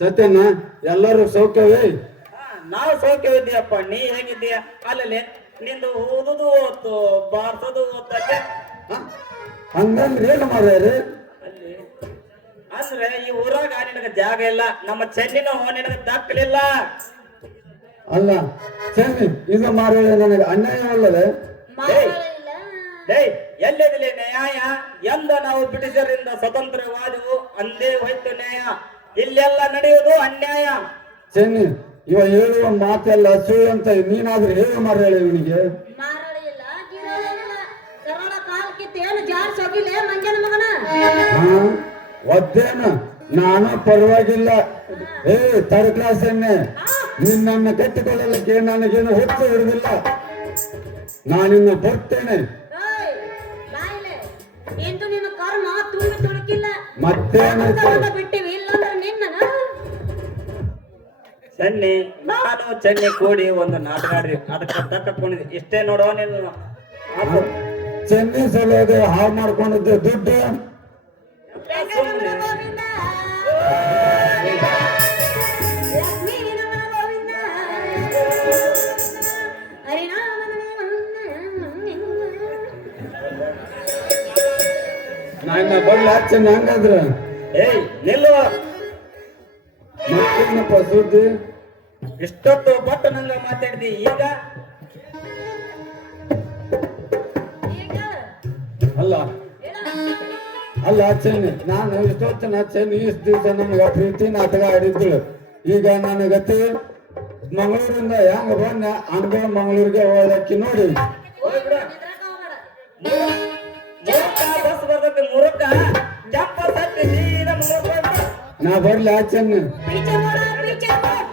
ಸತ್ಯಣ್ಣ ಎಲ್ಲರೂ ಸೌಖ್ಯವೇ? ನಾವು ಸೌಖ್ಯವಿದ್ದೀಯಪ್ಪ, ನೀ ಹೇಗಿದ್ದೀಯ? ಅಲ್ಲಲ್ಲಿ ನಿಂದು ಓದುದು ಓದ್ತು, ಬಾರ್ಸೋದು ಓದ್ತಕ್ಕೆ. ಹಂಗಂದ್ರೆ ಏನು ಮಾರ್ಯಾರ? ಅಲ್ಲಿ ಅಂದ್ರೆ ಈ ಊರಾಗ ನಿನಗ ಜಾಗ ಇಲ್ಲ, ನಮ್ಮ ಚೆನ್ನಿನ ನಿನಗ ದಕ್ಕಲಿಲ್ಲ. ಅಲ್ಲ ಚೆನ್ನಿ, ಇದು ಮಾರ್ಯಾರ ನನಗೆ ಅನ್ಯಾಯ ಅಲ್ಲದೆ? ಡೇಯ್ ಎಲ್ಲೆದಿಲ್ಲ ನ್ಯಾಯ? ಎಂದ ನಾವು ಬ್ರಿಟಿಷರಿಂದ ಸ್ವತಂತ್ರವಾದವು ಅಂದೇ ಹೋಯ್ತು ನ್ಯಾಯ. ಇಲ್ಲೆಲ್ಲ ನಡೆಯುವುದು ಅನ್ಯಾಯ. ಚೆನ್ನಿ, ಇವ ಹೇಳುವ ಮಾತೆಲ್ಲ ಸುಳ್ಳು ಅಂತ ನೀನಾದ್ರೂ ಹೇಳು ಮಾರ್ಯಾಳ ಇವನಿಗೆ. ಮಾರಳಿಲ್ಲ, ಗಿರಳಿಲ್ಲ, ಸರಳ ಕಾಲ್ ಕಿತ್ತು ಏನು ಜಾರ್ ಸೊಗಿಲೆ ಮಂಜನ ಮಗನ. ಒದ್ದೇನ ನಾನು ಪರವಾಗಿಲ್ಲ. ಏ ಥರ್ಡ್ ಕ್ಲಾಸ್ ಎಣ್ಣೆ, ನಿನ್ನನ್ನು ಕಟ್ಟಿಕೊಳ್ಳಲಿಕ್ಕೆ ನನಗೇನು ಹೊತ್ತು ಹಿಡಿದಿಲ್ಲ. ನಾನಿನ್ನು ಬರ್ತೇನೆ. ಓಯ್, ಬಾಯಿಲೆ, ಇಂದು ನಿನ್ನ ಕರ್ಮ ತುಂಬಿ ತುಳುಕಿಲ್ಲ. ಮತ್ತೇನೈತೆ? ಬಿಟ್ಟಿವಿ, ಇಲ್ಲಂದ್ರೆ ನಿನ್ನ ಚೆನ್ನಿ ನಾನು ಚೆನ್ನಿ ಕೂಡಿ ಒಂದು ನಾಟಕ ಆಡ್ರಿ, ಅದಕ್ಕೆ ತಕ್ಕೊಂಡಿದ್ದೆ. ಇಷ್ಟೇ ನೋಡೋ ನೀನು. ಚೆನ್ನಿ ಸಲೋದು ಹಾಳು ಮಾಡ್ಕೊಂಡಿದ್ದೆ ದುಡ್ಡು. ಗೋವಿಂದ, ಲಕ್ಷ್ಮೀ ನಮನ ಗೋವಿಂದ, ನನ್ನ ಬಳ್ಳ ಚೆನ್ನ ಹಂಗಾದ್ರ ಏಯ್ ನಿಲ್ಲುವ. ಮತ್ತೇನಪ್ಪ ಸುದ್ದಿ? ಇಷ್ಟೊತ್ತು ಬಟ್ಟು ನಂಗ ಮಾತಾಡಿದಿ, ಈಗ ಅಲ್ಲ ಅಲ್ಲ ಚೆನ್ನಿ, ನಾನು ಇಷ್ಟೊತ್ತನ ಚೆನ್ನಿ ಇಷ್ಟು ದಿವಸ ನಮ್ಗ ಪ್ರೀತಿ ನಾಟಕ ಆಡಿದ್ಳು. ಈಗ ನನ್ನ ಗತಿ ಮಂಗಳೂರಿಂದ ಹೆಂಗ ಬಂದ ಹಂಗ ಮಂಗಳೂರಿಗೆ ಹೋದಕ್ಕಿ ನೋಡಿ. ಮೂರಕ್ಕ ಬಸ್ ಬರ್ತೈತಿ, ಮೂರಕ್ಕ ಜಪ್ಪ ಸತ್ತಿ ಸೀದಾ ಮೂರಕ್ಕ. ನಾ ಬರ್ಲಿ ಆ ಚೆನ್ನಿ. ಪೀಚೆ ಮಾಡ, ಪೀಚೆ ಮಾಡ.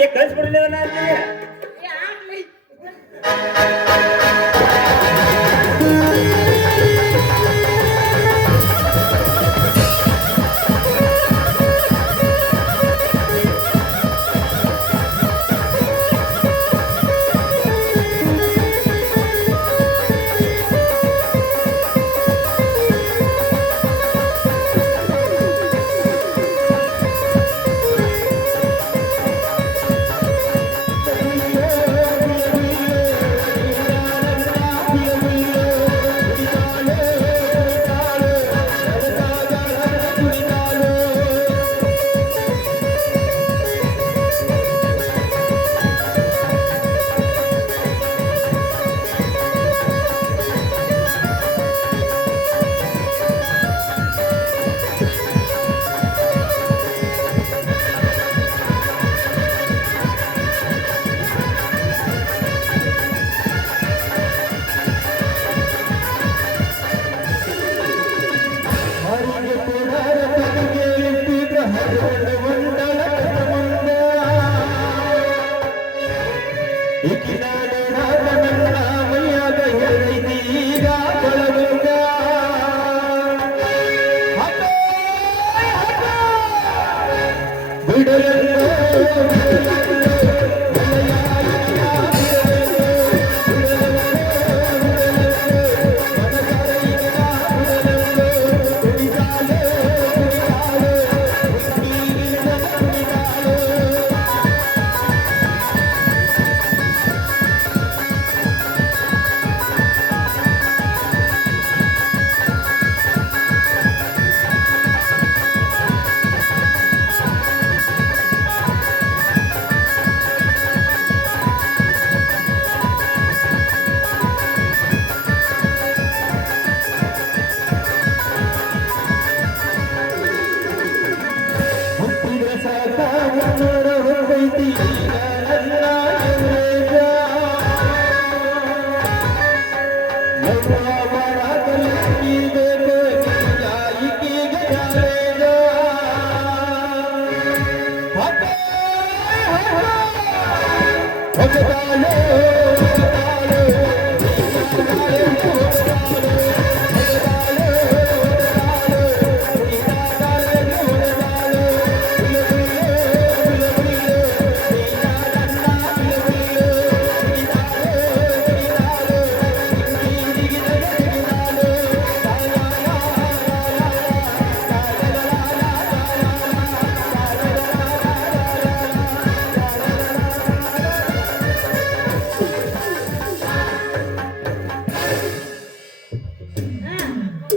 ಹಾಕಿ ಕಳ್ಸಿಬಿಡ್ಲಿಲ್ಲ ನಾನು.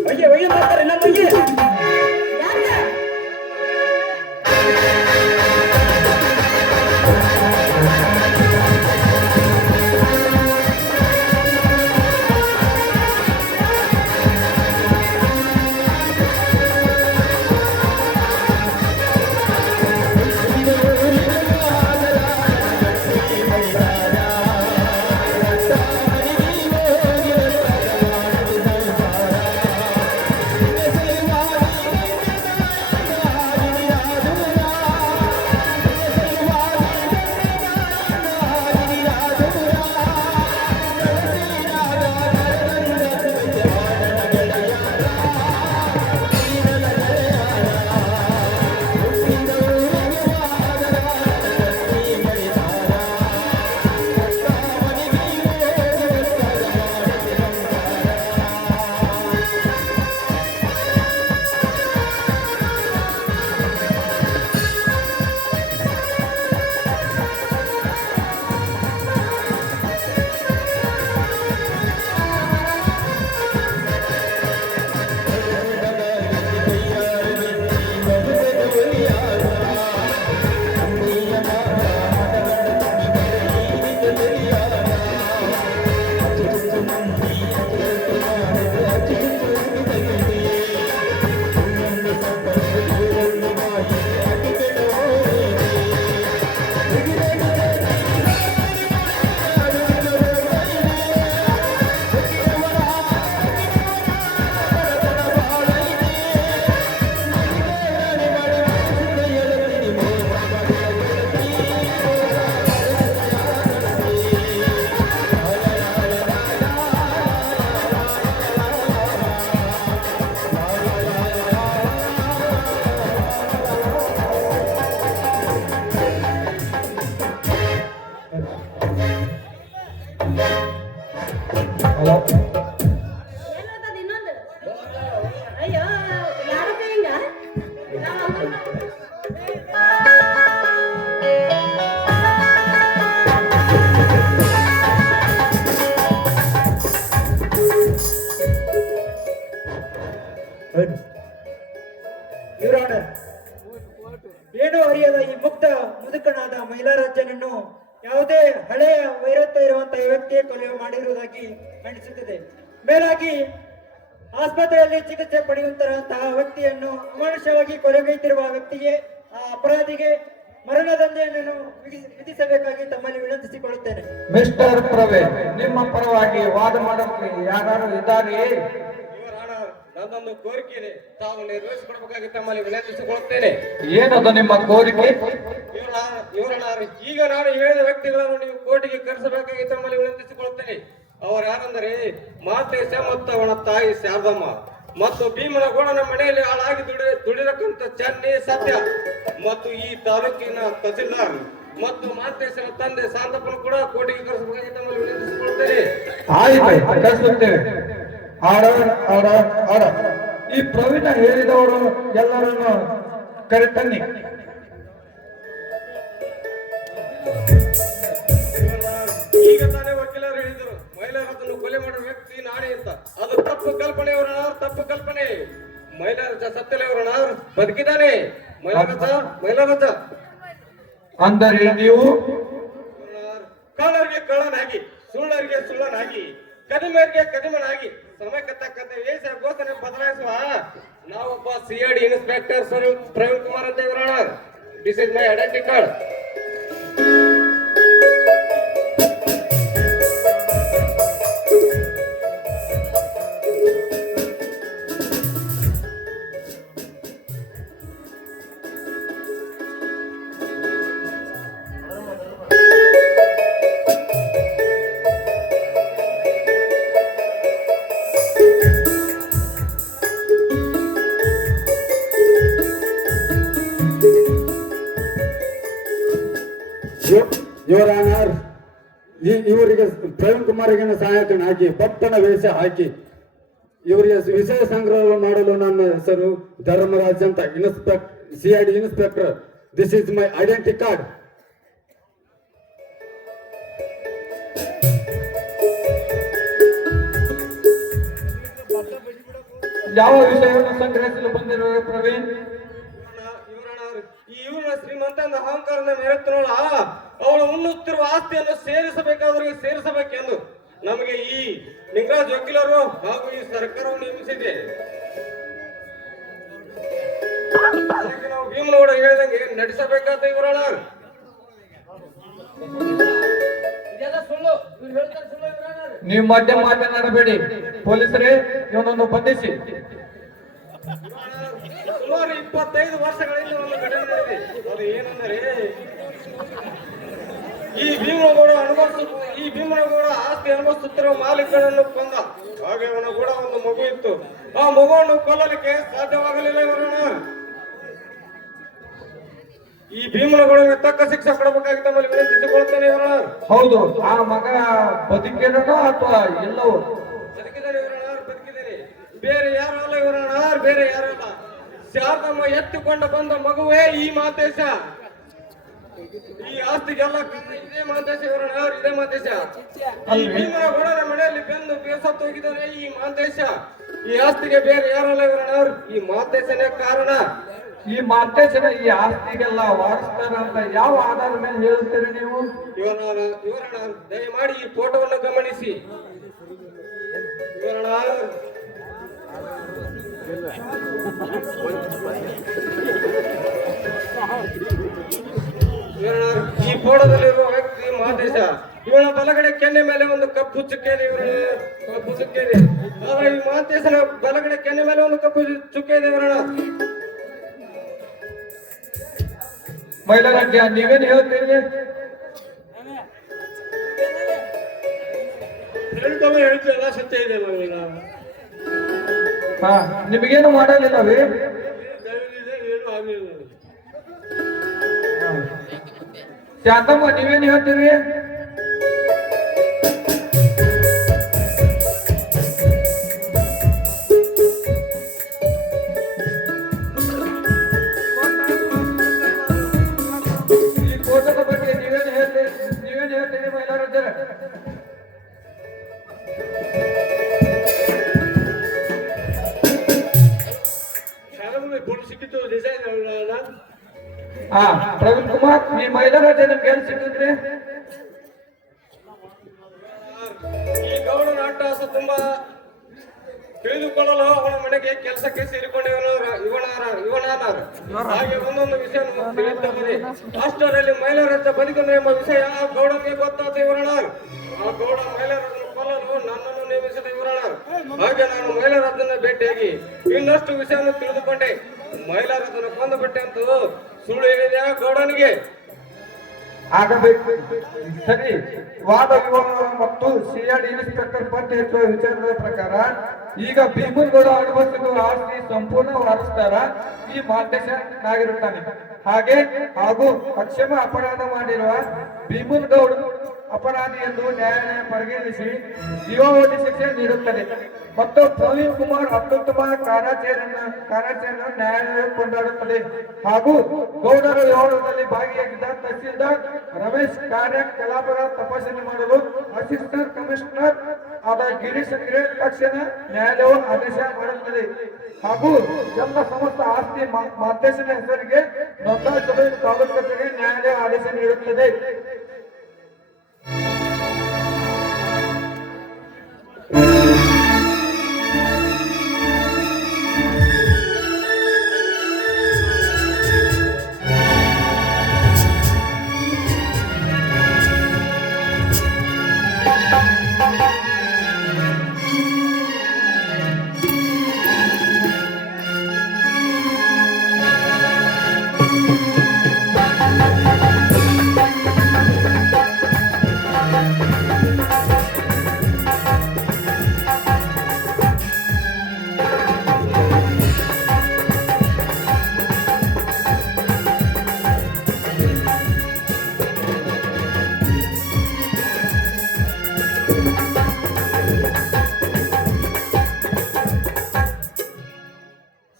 ಒಯ್ಯ ಒಯ್ಯ ಮಾಡ್ತಾರೆ ನಮ್ಮ ಒಯ್ಯ. Bye. ಯುವರ್ ಆನರ್, ಏನು ಅರಿಯದ ಈ ಮುಗ್ಧ ಮುದುಕನಾದ ಮೈಲಾರಾಜನನ್ನು ಯಾವುದೇ ಹಳೆಯ ವೈರತ್ವ ಇರುವಂತಹ ವ್ಯಕ್ತಿಯೇ ಕೊಲೆ ಮಾಡಿರುವುದಾಗಿ ಕಾಣಿಸುತ್ತದೆ. ಮೇಲಾಗಿ ಆಸ್ಪತ್ರೆಯಲ್ಲಿ ಚಿಕಿತ್ಸೆ ಪಡೆಯುವಂತಹ ವ್ಯಕ್ತಿಯನ್ನು ಅಮಾನುಷವಾಗಿ ಕೊಲೆಗೈತಿರುವ ವ್ಯಕ್ತಿಗೆ, ಆ ಅಪರಾಧಿಗೆ ಮರಣದಂಡನೆಯನ್ನು ವಿಧಿಸಬೇಕಾಗಿ ತಮ್ಮಲ್ಲಿ ವಿನಂತಿಸಿಕೊಳ್ಳುತ್ತೇನೆ. ಮಿಸ್ಟರ್ ಪ್ರವೀಣ್, ನಿಮ್ಮ ಪರವಾಗಿ ವಾದ ಮಾಡೋಕೆ ಯಾರು ಇದ್ದಾರೆ? ಇವರ ಆನರ್, ನನ್ನೊಂದು ಕೋರಿಕೆ ಇದೆ, ತಾವು ನೆರವೇರಿಸಿಕೊಡಬೇಕಾಗಿ ತಮ್ಮಲ್ಲಿ ವಿನಂತಿಸಿಕೊಳ್ಳುತ್ತೇನೆ. ಏನದು ನಿಮ್ಮ ಕೋರಿಕೆ? ಇವರ ಆನರ್, ಈಗ ನಾನು ಹೇಳಿದ ವ್ಯಕ್ತಿಗಳನ್ನು ನೀವು ಕೋರ್ಟಿಗೆ ಕರೆಸಬೇಕಾಗಿ ತಮ್ಮಲ್ಲಿ ವಿನಂತಿಸಿಕೊಳ್ಳುತ್ತೇನೆ. ಅವರು ಯಾರೆಂದರೆ ಮಾತೇಶ ಮತ್ತು ಅವನ ತಾಯಿ ಶಾರದಮ್ಮ ಮತ್ತು ಭೀಮನಗೌಡನ ಮನೆಯಲ್ಲಿ ಹಾಳಾಗಿ ದುಡಿರಕ್ಕಂತ ಚನ್ನಿ ಸತ್ಯ ಮತ್ತು ಈ ತಾಲೂಕಿನ ತಹಸೀಲ್ದಾರ್ ಮತ್ತು ಮಾತೇಶನ ತಂದೆ ಶಾಂತಪ್ಪನ ಕೂಡ ಕೋರ್ಟಿಗೆ ಕರೆಸಬೇಕಾಗಿ ತಮ್ಮಲ್ಲಿ ವಿನಂತಿಸಿಕೊಳ್ಳುತ್ತೇನೆ. ಆಯ್ತು, ಕಳಿಸುತ್ತೇವೆ. ಈ ಪ್ರವೀಣ ಹೇಳಿದವರು ಎಲ್ಲರನ್ನು ಕರೆತನ್ನಿ. ಈಗ ತಾನೇ ವಕೀಲರು ಹೇಳಿದರು ಮೈಲಾರಜನ್ನು ಕೊಲೆ ಮಾಡುವ ವ್ಯಕ್ತಿ ನಾನೇ ಅಂತ. ಅದು ತಪ್ಪು ಕಲ್ಪನೆ ಅವರ ತಪ್ಪು ಕಲ್ಪನೆ. ಮೈಲಾರಜ ಸತ್ತಲೆ ಅವರ ಬದುಕಿದ್ದಾನೆ. ಮೈಲಾರಜ ಅಂದರೆ ನೀವು ಕಳ್ಳರಿಗೆ ಕಳ್ಳನಾಗಿ, ಸುಳ್ಳರಿಗೆ ಸುಳ್ಳನಾಗಿ, ಕದಿಮರಿಗೆ ಕದಿಮನಾಗಿ ಸಮಯಕ್ಕೆ ತಕ್ಕಂತೆ ವೇಷ ಘೋಷಣೆ ಬದಲಾಯಿಸುವ ನಾವೊಬ್ಬ CID ಇನ್ಸ್ಪೆಕ್ಟರ್ ಪ್ರವೀಣ್ ಕುಮಾರ್ ಅಂತ ಇವರ. This is my identity card. Your honour, ಇವರಿಗೆ ಪ್ರವೀಣ್ ಕುಮಾರಿಗೆ ಸಹಾಯಕನಾಗಿ ಭಕ್ತನ ವೇಷ ಹಾಕಿ ಇವರಿಗೆ ವಿಷಯ ಸಂಗ್ರಹ ಮಾಡಲು ನನ್ನ ಹೆಸರು ಧರ್ಮರಾಜ್ ಅಂತ, CID inspector. This is my identity card. ಯಾವ ವಿಷಯವನ್ನು ಸಂಗ್ರಹಿಸಲು ಬಂದಿರುವ ಪ್ರವೀಣ್? ಈ ಇವನ ಶ್ರೀಮಂತ ಅಹಂಕಾರದ ಮೆರೆತನೋಳ ಅವಳು ಉಣ್ಣುತ್ತಿರುವ ಆಸ್ತಿಯನ್ನು ಸೇರಿಸಬೇಕಾದವರಿಗೆ ಸೇರಿಸಬೇಕೆಂದು ನಮಗೆ ಈ ನಿಂಗರಾಜ್ ವಕೀಲರು ಹಾಗೂ ಈ ಸರ್ಕಾರವು ನೇಮಿಸಿದೆ. ಅದಕ್ಕೆ ನಾವು ಭೀಮನಗೌಡ ಹೇಳಿದಂಗೆ ನಡೆಸಬೇಕಾದ ಇವರಣ. ಇದೆಲ್ಲ ಸುಳ್ಳು, ಇವ್ರು ಹೇಳ್ತಾರೆ ಸುಳ್ಳು ಇವರಣ. ನೀವು ಮಧ್ಯ ಮಾತನಾಡಬೇಡಿ. ಪೊಲೀಸರೇ, ಇವನನ್ನು ಬಂಧಿಸಿ. ಸುಮಾರು 25 ವರ್ಷಗಳಿಂದ ಒಂದು ಘಟನೆ ನಡೆದಿದೆ. ಅದು ಏನೆಂದರೆ ಈ ಭೀಮನಗೌಡ ಆಸ್ತಿ ಅನುಭವಿಸುತ್ತಿರುವ ಮಾಲೀಕರನ್ನು ಕೊಂದ. ಹಾಗೆ ಅವನ ಕೂಡ ಒಂದು ಮಗು ಇತ್ತು. ಆ ಮಗುವನ್ನು ಕೊಲ್ಲಲಿಕ್ಕೆ ಸಾಧ್ಯವಾಗಲಿಲ್ಲ ಇವರನ್ನ. ಈ ಭೀಮನಗೌಡನಿಗೆ ತಕ್ಕ ಶಿಕ್ಷೆ ಕೊಡಬೇಕಾಗಿ ತಮ್ಮಲ್ಲಿ ವಿನಂತಿಸಿಕೊಳ್ಳುತ್ತೇನೆ ಇವರನ್ನ. ಹೌದು, ಆ ಮಗ ಬದುಕಿರೋ ಅಥವಾ ಇಲ್ಲವೋ? ಬದುಕಿದ್ದಾರೆ ಇವರನ್ನ, ಬದುಕಿದ್ದಾರೆ. ಬೇರೆ ಯಾರು ಅಲ್ಲ ಇವರನ್ನ, ಬೇರೆ ಯಾರಲ್ಲ. ಶಾರದಮ್ಮ ಎತ್ತಿಕೊಂಡು ಬಂದ ಮಗುವೇ ಈ ಮಾತೇಶ. ಈ ಆಸ್ತಿಗೆಲ್ಲ ಇದೇ ಮಾತೇಶ ಇವರನ್ನ, ಇದೇ ಮಾತೇಶ. ಈ ಭೀಮನಗೌಡನ ಮನೆಯಲ್ಲಿ ಬೆಂದು ಬೇಸತ್ತು ಹೋಗಿದ್ದಾರೆ ಈ ಮಾತೇಶ. ಈ ಆಸ್ತಿಗೆ ಬೇರೆ ಯಾರಲ್ಲ ಇವರನ್ನ, ಈ ಮಾತೇಶನೇ ಕಾರಣ. ಈ ಮಾತೇಶನ ಈ ಆಸ್ತಿಗೆಲ್ಲ ವಾರಸ್ತಾರ ಅಂತ ಯಾವ ಆಧಾರದ ಮೇಲೆ ಹೇಳುತ್ತೀರಿ ನೀವು? ಇವರನ್ನ ದಯಮಾಡಿ ಈ ಫೋಟೋವನ್ನು ಗಮನಿಸಿ. ಇವರನ್ನ ಈ ಫೋಟೋದಲ್ಲಿರುವ ವ್ಯಕ್ತಿ ಮಾದೇಶ. ಇವನ ಬಲಗಡೆ ಕೆನ್ನೆ ಮೇಲೆ ಒಂದು ಕಪ್ಪು ಚುಕ್ಕೆ ಇದೆ. ಕಪ್ಪು ಚುಕ್ಕೆ ಇದೆ. ಆದ್ರೆ ಈ ಮಾತೇಶನ ಬಲಗಡೆ ಕೆನ್ನೆ ಮೇಲೆ ಒಂದು ಕಪ್ಪು ಚುಕ್ಕೆ ಇದೆ ಇವರನ್ನ. ಮೈಲಾರಾಜ್ಯ, ನೀವೇನು ಹೇಳ್ತೀರಿ? ಹೇಳಿದ್ದು ಎಲ್ಲ ಸತ್ಯ ಇದೆ ಮಗನ. ನಿಮಗೇನು ಮಾಡಲಿಲ್ಲವೇ? ಏನು ಆಗಲಿಲ್ಲ. ಶಾಂತಮ್ಮ, ನೀವೇನು ಹೇಳ್ತೀರಿ? ಈ ಫೋಟೋದ ಬಗ್ಗೆ ನೀವೇನು ಹೇಳ್ತೀರಿ ಮೈಲಾರಾಜ್ಯರ? ಪ್ರವೀಣ್ ಕುಮಾರ್ ಈ ಮಹಿಳಾ ರಾಜ್ಯನ ಗೆಲ್ಸಿಟ್ಟಿದ್ರಿ ಈ ಗೌಡನ ಅಟ್ಟಹಾಸ ತುಂಬಾ ತಿಳಿದುಕೊಳ್ಳಲು ಅವನ ಮನೆಗೆ ಕೆಲಸಕ್ಕೆ ಇವನಾದ ಹಾಗೆ ಒಂದೊಂದು ವಿಷಯ ತಿಳಿಯುತ್ತದೆ. ಅಷ್ಟರಲ್ಲಿ ಮೈಲಾರಜ್ಜ ಬದುಕನು ಎಂಬ ವಿಷಯ ಆ ಗೌಡನಿಗೆ ಗೊತ್ತಾದ ಇವರಣ್ಣಾರ್. ಆ ಗೌಡ ಮೈಲಾರಜ್ಜನ ಕೊಲ್ಲಲು ನನ್ನನ್ನು ನೇಮಿಸಿದ ಇವರಣ್ಣಾರ್. ಹಾಗೆ ನಾನು ಮೈಲಾರಜ್ಜನ ಭೇಟಿಯಾಗಿ ಇನ್ನಷ್ಟು ವಿಷಯವನ್ನು ತಿಳಿದುಕೊಂಡೆ. ಮೈಲಾರಜ್ಜನ ಕೊಂದು ಬಿಟ್ಟೆ ಅಂತೂ ಸುಳ್ಳು ಹೇಳಿದೆ ಆ ಗೌಡನಿಗೆ. ಆಗಬೇಕು. ಸರಿ, ವಾದ ವಿವಾದ ಮತ್ತು ಸಿಐಡಿ ಇನ್ಸ್ಪೆಕ್ಟರ್ ಪತ್ತೆ ಹೆಚ್ಚುವ ವಿಚಾರದ ಪ್ರಕಾರ ಈಗ ಭೀಮನಗೌಡ ಅನುಭವಿಸಿದ ಆಸ್ತಿ ಸಂಪೂರ್ಣ ವಾರಸ್ದಾರ ಈ ಮಾದೇಶನಾಗಿರುತ್ತಾನೆ. ಹಾಗೂ ಅಕ್ಷಮ ಅಪರಾಧ ಮಾಡಿರುವ ಭೀಮನಗೌಡ ಅಪರಾಧಿ ಎಂದು ನ್ಯಾಯಾಲಯ ಪರಿಗಣಿಸಿ ಜೀವಾವಧಿ ಶಿಕ್ಷೆ ನೀಡುತ್ತದೆ ಮತ್ತು ಪ್ರವೀಣ್ ಕುಮಾರ್ ಅತ್ಯುತ್ತಮ ಕಾರ್ಯಾಚರಣೆಯನ್ನು ನ್ಯಾಯಾಲಯ ಕೊಂಡಾಡುತ್ತದೆ. ಹಾಗೂ ಗೌಡರ ವ್ಯವಹಾರದಲ್ಲಿ ಭಾಗಿಯಾಗಿದ್ದ ತಹಸೀಲ್ದಾರ್ ರಮೇಶ್ ಕಾರ್ಯಕಲಾಪಗಳ ತಪಾಸಣೆ ಮಾಡಲು ಅಸಿಸ್ಟೆಂಟ್ ಕಮಿಷನರ್ ಆದ ಗಿರೀಶ್ ತಕ್ಷಣ ನ್ಯಾಯಾಲಯವು ಆದೇಶ ಮಾಡುತ್ತದೆ. ಹಾಗೂ ಎಲ್ಲ ಸಮಸ್ತ ಆಸ್ತಿ ಮಾದೇಶನ ಹೆಸರಿಗೆ ನೋಂದಾಯಿಸಲು ತಾಲೂಕು ಕಚೇರಿಗೆ ನ್ಯಾಯಾಲಯ ಆದೇಶ ನೀಡುತ್ತದೆ.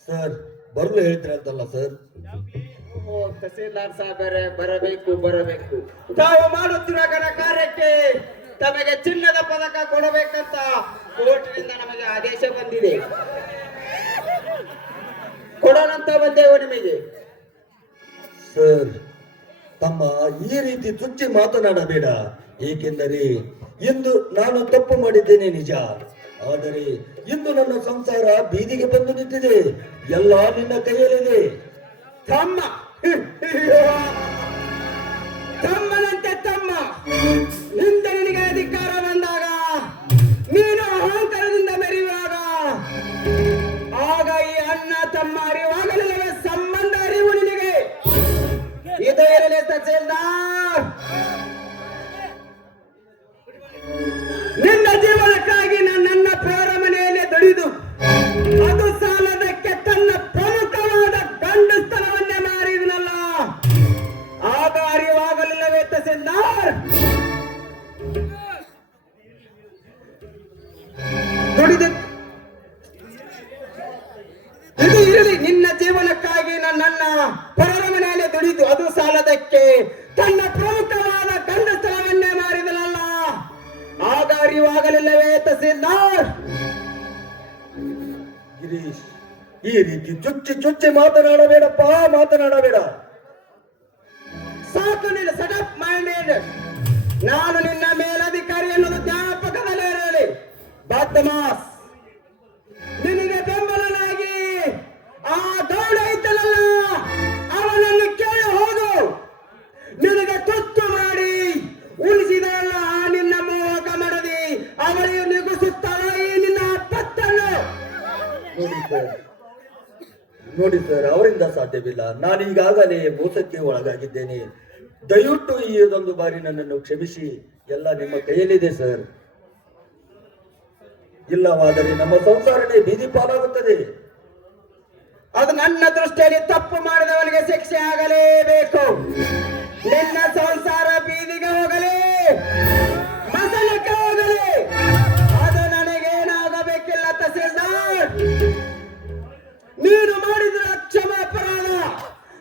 ಸರ್ ಬರಲು ಹೇಳ್ತೀರಂತಲ್ಲ ಸರ್. ತಹಸೀಲ್ದಾರ್ ಸಾಹೇಬರೇ, ಬರಬೇಕು. ತಾವು ಮಾಡುತ್ತಿರುವ ಕಾರ್ಯಕ್ಕೆ ತಮಗೆ ಚಿನ್ನದ ಪದಕ ಕೊಡಬೇಕಂತ ಕೋರ್ಟಿನಿಂದ ನಮಗೆ ಆದೇಶ ಬಂದಿದೆ. ಕೊಡೋಣಂತ ಬಂದೇವು ನಿಮಗೆ. ಸರ್, ತಮ್ಮ ಈ ರೀತಿ ಚುಚ್ಚಿ ಮಾತನಾಡಬೇಡ. ಏಕೆಂದರೆ ಇಂದು ನಾನು ತಪ್ಪು ಮಾಡಿದ್ದೇನೆ ನಿಜ, ಆದರೆ ಇಂದು ನನ್ನ ಸಂಸಾರ ಬೀದಿಗೆ ಬಂದು ನಿಂತಿದೆ. ಎಲ್ಲ ನಿನ್ನ ಕೈಯಲ್ಲಿದೆ. ತಮ್ಮನಂತೆ ತಮ್ಮ ನಿಂದ ನಿನಗೆ ಅಧಿಕಾರ ಬಂದಾಗ, ನೀನು ಅಹಂಕಾರದಿಂದ ಮೆರೆಯುವಾಗ, ಆಗ ಈ ಅಣ್ಣ ತಮ್ಮ ಅರಿವಾಗಲಿಲ್ಲವೇ ಸಂಬಂಧ ಅರಿವು ನಿನಗೆ. ಇದು ಇರಲಿ ತಹಸೀಲ್ದಾರ್, ನಿನ್ನ ಜೀವನಕ್ಕಾಗಿ ನನ್ನ ಪೌರ ಮನೆಯಲ್ಲೇ ದುಡಿದು ಅದು ಸಾಲದಕ್ಕೆ ತನ್ನ ಪ್ರಮುಖವಾದ ಗಂಡು ಸ್ಥಳವನ್ನೇ ಮಾರಿದನಲ್ಲ, ಆಗ ಅರಿವಾಗಲಿಲ್ಲವೇ ತಹಸೀಲ್ದಾರ್? ದುಡಿದು ಇದು ಇರಲಿ, ನಿನ್ನ ಜೀವನಕ್ಕಾಗಿ ನನ್ನ ಪೌರ ಮನೆಯಲ್ಲೇ ದುಡಿದು ಅದು ಸಾಲದಕ್ಕೆ ತನ್ನ ಪ್ರಮುಖವಾದ ಗಂಡು ಸ್ಥಳವನ್ನೇ ಮಾರಿದನಲ್ಲ, ಆಗ ಅರಿವಾಗಲಿಲ್ಲವೇ ತಹಸೀಲ್ದಾರ್? ಗಿರೀಶ್, ಈ ರೀತಿ ಚುಚ್ಚಿ ಮಾತನಾಡಬೇಡ. ಸಾಕು ನಿನ್ನ ಸಡಪ್ ಮೈಂಡೆಡ್. ನಾನು ನಿನ್ನ ಮೇಲಧಿಕಾರಿ ಅನ್ನೋದು ಜ್ಞಾಪಕದಲ್ಲೇ ಇರಲಿ. ಬದ್ಮಾಸ್, ನಿನಗೆ ಬೆಂಬಲನಾಗಿ ಆ ಗೌಡ ಇದ್ದನಲ್ಲ, ಅವನನ್ನು ಕೇಳಿ ಹೋಗು. ನಿನಗೆ ತುತ್ತು ಮಾಡಿ ಉಳಿಸಿದಲ್ಲ ನಿನ್ನ ಮೋಹಕ ಮಡದಿ, ಅವಳಿಗೆ ನಿಗುಸುತ್ತಾಳ ಈ ನಿನ್ನ ಪತ್ತನ್ನು. ನೋಡಿ ಸರ್, ಅವರಿಂದ ಸಾಧ್ಯವಿಲ್ಲ. ನಾನು ಈಗಾಗಲೇ ಮೋಸಕ್ಕೆ ಒಳಗಾಗಿದ್ದೇನೆ. ದಯವಿಟ್ಟು ಈ ಇದೊಂದು ಬಾರಿ ನನ್ನನ್ನು ಕ್ಷಮಿಸಿ. ಎಲ್ಲ ನಿಮ್ಮ ಕೈಯಲ್ಲಿದೆ ಸರ್. ಇಲ್ಲವಾದರೆ ನಮ್ಮ ಸಂಸಾರನೇ ಬೀದಿ ಪಾಲಾಗುತ್ತದೆ. ಅದು ನನ್ನ ದೃಷ್ಟಿಯಲ್ಲಿ ತಪ್ಪು ಮಾಡಿದವನಿಗೆ ಶಿಕ್ಷೆ ಆಗಲೇಬೇಕು. ನಿನ್ನ ಸಂಸಾರ ಬೀದಿಗೆ ಹೋಗಲಿ, ಮಸನಕ್ಕೆ ಹೋಗಲಿ, ಅದು ನನಗೇನಾಗಬೇಕಿಲ್ಲ ತಹಸೀಲ್ದಾರ್. ನೀನು ಮಾಡಿದ ಅಕ್ಷಮ ಅಪರಾಧ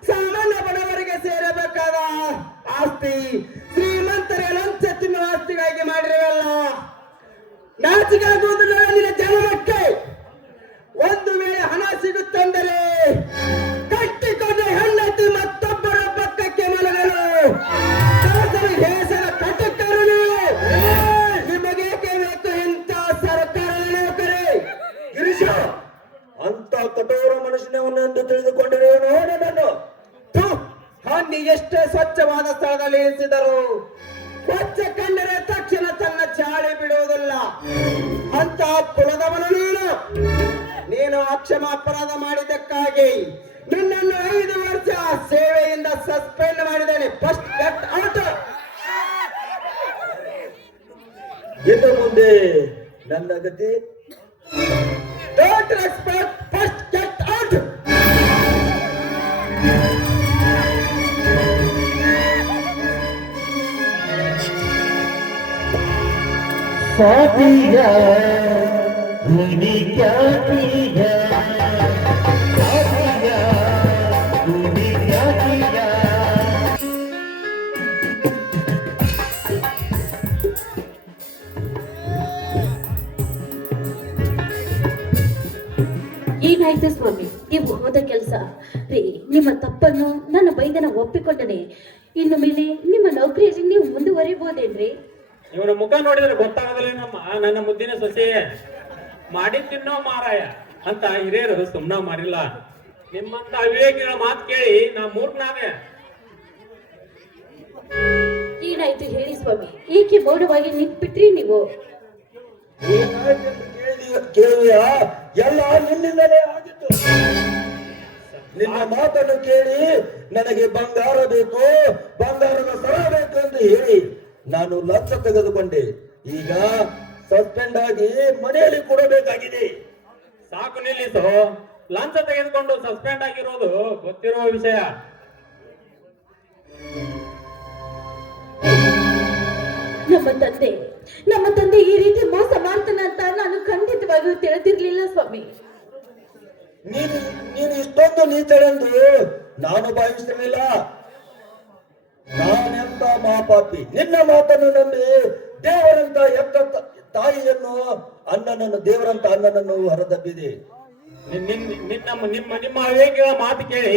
ಸಾಮಾನ್ಯ ಬಡವರಿಗೆ ಸೇರಬೇಕಾದ ಆಸ್ತಿ ಶ್ರೀಮಂತರಿಗೆ ಲಂಚ ತಿನ್ನುವ ಆಸ್ತಿಗಾಗಿ ಮಾಡಿರಲ್ಲ. ನಾಚಿಕೆ ಆಗುವುದಿಲ್ಲ ನಿನ್ನ ಜನ್ಮಕ್ಕೆ. ಒಂದು ವೇಳೆ ಹಣ ಸಿಗುತ್ತೆಂದರೆ ಕಟ್ಟಿಕೊಂಡ ಹೆಂಡತಿ ಕಠೋರ ಮನುಷ್ಯನವನ್ನೆಂದು ತಿಳಿದುಕೊಂಡಿರುವನು ನನ್ನನ್ನು. ಹಂದಿ ಎಷ್ಟೇ ಸ್ವಚ್ಛವಾದ ಸ್ಥಳದಲ್ಲಿ ಇರಿಸಿದರು ಸ್ವಚ್ಛ ಕಂಡರೆ ತಕ್ಷಣ ತನ್ನ ಚಾಳಿ ಬಿಡುವುದಿಲ್ಲ. ಅಂತ ಕುಲದವನು ನೀನು ಅಕ್ಷಮ ಅಪರಾಧ ಮಾಡಿದ್ದಕ್ಕಾಗಿ ನಿನ್ನನ್ನು 5 ವರ್ಷ ಸೇವೆಯಿಂದ ಸಸ್ಪೆಂಡ್ ಮಾಡಿದ್ದೇನೆ. First get out. ಇನ್ನು ಮುಂದೆ ನನ್ನ ಗತಿ don't respect. First get out. ಏನಾಯ್ತು ಸ್ವಾಮಿ ನೀವು ಹೋದ ಕೆಲಸ? ರೀ, ನಿಮ್ಮ ತಪ್ಪನ್ನು ನನ್ನ ಬೈದನ ಒಪ್ಪಿಕೊಂಡನೆ ಇನ್ನು ಮೇಲೆ ನಿಮ್ಮ ನೌಕರಿಯಲ್ಲಿ ನೀವು ಮುಂದುವರಿಬಹುದೇನ್ರಿ? ಇವನ ಮುಖ ನೋಡಿದ್ರೆ ಗೊತ್ತಾಗೋದಿಲ್ಲ ನನ್ನ ಮುದ್ದಿನ ಸೊಸೆ ಮಾಡಿ ತಿನ್ನೋ ಮಾರಾಯ ಅಂತ ಹಿರಿಯರು ಸುಮ್ನ ಮಾರಿಲ್ಲ. ನಿಮ್ಮಂತ ಅವಿವೇಕಿಗಳ ಮಾತು ಕೇಳಿ ನಾ ಮೂರ್ಖನಾದೆ. ಏನಾಯ್ತು ಹೇಳಿ ಸ್ವಾಮಿ, ಏಕೆ ಮೌನವಾಗಿ ನಿಂತ್ಬಿಟ್ರಿ ನೀವು? ಕೇಳುವ ಎಲ್ಲ ನಿನ್ನಿಂದಲೇ ಆಗಿತ್ತು. ನಿನ್ನ ಮಾತನ್ನು ಕೇಳಿ ನನಗೆ ಬಂಗಾರ ಬೇಕು, ಬಂಗಾರದ ಸರ ಬೇಕು ಎಂದು ಹೇಳಿ ನಾನು ಲಂಚ ತೆಗೆದುಕೊಂಡೆ. ಈಗ ಸಸ್ಪೆಂಡ್ ಆಗಿ ಮನೆಯಲ್ಲಿ ಕೊಡಬೇಕಾಗಿದೆ. ಸಾಕು ನಿಲ್ಲಿಸು. ಲಂಚ ತೆಗೆದುಕೊಂಡು ಸಸ್ಪೆಂಡ್ ಆಗಿರೋದು ಗೊತ್ತಿರುವ ವಿಷಯ. ನಮ್ಮ ತಂದೆ ಈ ರೀತಿ ಮೋಸ ಮಾಡ್ತಾನೆ ಅಂತ ನಾನು ಖಂಡಿತವಾಗಿಯೂ ತಿಳಿದಿರ್ಲಿಲ್ಲ ಸ್ವಾಮಿ. ನೀನು ಇಷ್ಟೊಂದು ನೀಚಳೆಂದು ನಾನು ಭಾವಿಸಿರಲಿಲ್ಲ. ನಾನೆಂತ ಮಹಾಪಾಪಿ. ನಿನ್ನ ಮಾತನ್ನು ನಂಬಿ ದೇವರಂತ ಎತ್ತ ತಾಯಿಯನ್ನು ಅಣ್ಣನನ್ನು ದೇವರಂತ ಅಣ್ಣನನ್ನು ಹೊರದಬ್ಬಿದೆ. ನಿಮ್ಮ ಅವಿವೇಕಿಗಳ ಮಾತು ಕೇಳಿ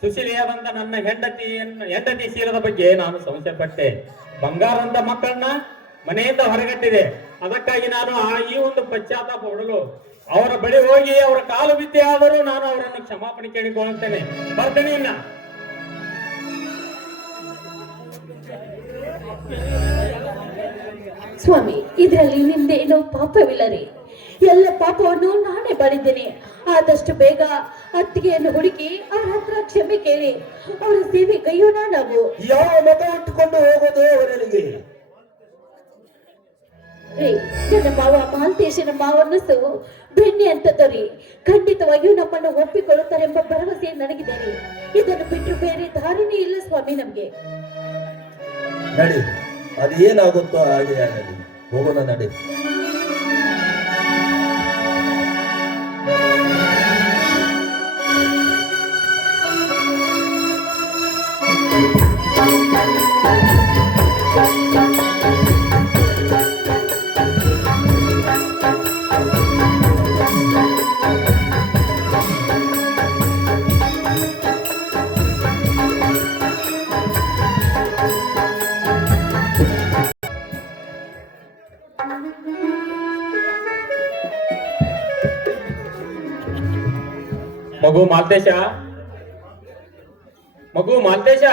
ಸುಶೀಲಿಯಾದಂತ ನನ್ನ ಹೆಂಡತಿ ಶೀಲದ ಬಗ್ಗೆ ನಾನು ಸಂಶಯ ಪಟ್ಟೆ. ಬಂಗಾರ ಅಂತ ಮಕ್ಕಳನ್ನ ಮನೆಯಿಂದ ಹೊರಗಟ್ಟಿದೆ. ಅದಕ್ಕಾಗಿ ನಾನು ಈ ಒಂದು ಪಶ್ಚಾತ್ತಾಪ ಪಡಲು ಅವರ ಬಳಿ ಹೋಗಿ ಅವರ ಕಾಲು ಬಿದ್ದೆ ಆದರೂ ನಾನು ಅವರನ್ನು ಕ್ಷಮಾಪಣೆ ಕೇಳಿಕೊಳ್ಳುತ್ತೇನೆ. ಬರ್ತೇನೆ ಇನ್ನ. ಸ್ವಾಮಿ, ಇದರಲ್ಲಿ ನಿಮ್ದೇನೋ ಪಾಪವಿಲ್ಲ ರೀ. ಎಲ್ಲ ಪಾಪವನ್ನು ನಾನೇ ಮಾಡಿದ್ದೇನೆ. ಆದಷ್ಟು ಬೇಗ ಅತ್ತಿಗೆಯನ್ನು ಹುಡುಕಿ ಅವ್ರ ಹತ್ರ ಕ್ಷಮೆ ಕೇಳಿ ಅವರ ಸೇವೆ ಕೈಯೋಣ ನಾವು. ಯಾವ ಮತ ಇಟ್ಟುಕೊಂಡು ಹೋಗೋದು ಅವರಿಗೆ? ರೀ, ನನ್ನ ಮಾವ ಮಹಾಂತೇಶನ ಮಾವನಸು ಬೆಣ್ಣೆ ಅಂತದರಿ. ಖಂಡಿತವಾಗಿಯೂ ನಮ್ಮನ್ನು ಒಪ್ಪಿಕೊಳ್ಳುತ್ತಾರೆ ಎಂಬ ಭರವಸೆ ನನಗಿದೆ ರೀ. ಇದನ್ನು ಬಿಟ್ಟು ಬೇರೆ ದಾರಿನೇ ಇಲ್ಲ ಸ್ವಾಮಿ ನಮ್ಗೆ. ನಡಿ, ಅದೇನಾಗುತ್ತೋ ಹಾಗೆ ಆಗಲಿ. ಹೋಗೋಣ ನಡಿ. ಮಗು ಮಾಲ್ತೇಶ,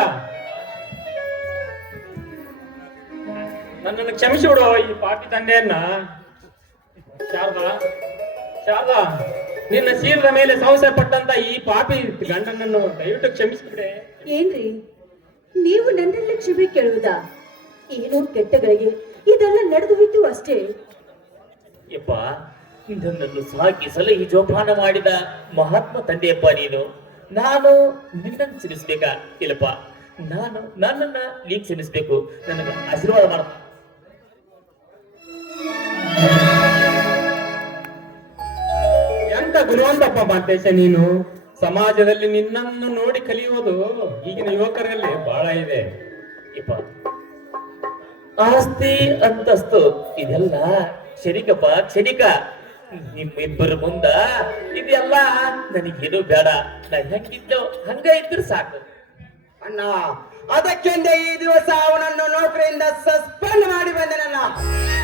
ನನ್ನನ್ನು ಕ್ಷಮಿಸಿಬಿಡು ಈ ಪಾಪಿ ತಂದೆಯನ್ನ. ಶಾರದಾ, ನಿನ್ನ ಶೀಲದ ಮೇಲೆ ಸಂಶಯ ಪಟ್ಟಂತ ಈ ಪಾಪಿ ಗಂಡನನ್ನು ದಯವಿಟ್ಟು ಕ್ಷಮಿಸಿಬಿಡೆ. ಏನ್ರಿ, ನೀವು ನನ್ನೆಲ್ಲ ಕ್ಷಮೆ ಕೇಳುವುದಾ? ಏನೋ ಕೆಟ್ಟಗಳಿಗೆ ಇದೆಲ್ಲ ನಡೆದು ಹೋಯ್ತು ಅಷ್ಟೇ. ಯಪ್ಪ, ನನ್ನನ್ನು ಸಾಕಿ ಸಲಹಿ ಜೋಪಾನ ಮಾಡಿದ ಮಹಾತ್ಮ ತಂದೆಯಪ್ಪ ನೀನು. ನಾನು ನಿನ್ನನ್ನು ಕ್ಷಮಿಸ್ಬೇಕಾ? ಇಲ್ಲಪ್ಪ, ನನ್ನನ್ನ ನೀ ಕ್ಷಮಿಸ್ಬೇಕು. ನನಗೆ ಆಶೀರ್ವಾದ ಮಾಡ. ಎಂತ ಗುರುವಂತಪ್ಪ ಮಾತೇಶ ನೀನು. ಸಮಾಜದಲ್ಲಿ ನಿನ್ನನ್ನು ನೋಡಿ ಕಲಿಯುವುದು ಈಗಿನ ಯುವಕರಲ್ಲಿ ಬಹಳ ಇದೆ. ಯಪ್ಪ, ಆಸ್ತಿ ಅಂತಸ್ತು ಇದೆಲ್ಲ ಕ್ಷಣಿಕಪ್ಪ, ಕ್ಷಣಿಕ. ನಿಮ್ಮಿಬ್ಬರ ಮುಂದ ಇದೆಲ್ಲ ನನಗೇನು ಬೇಡ. ನಾ ಹೆಂಗಿದ್ದೋ ಹಂಗ ಇದ್ರೆ ಸಾಕು. ಅಣ್ಣ, ಅದಕ್ಕೆಂದೇ ಈ ದಿವಸ ಅವನನ್ನು ನೌಕರಿಯಿಂದ ಸಸ್ಪೆಂಡ್ ಮಾಡಿ ಬಂದನಲ್ಲ.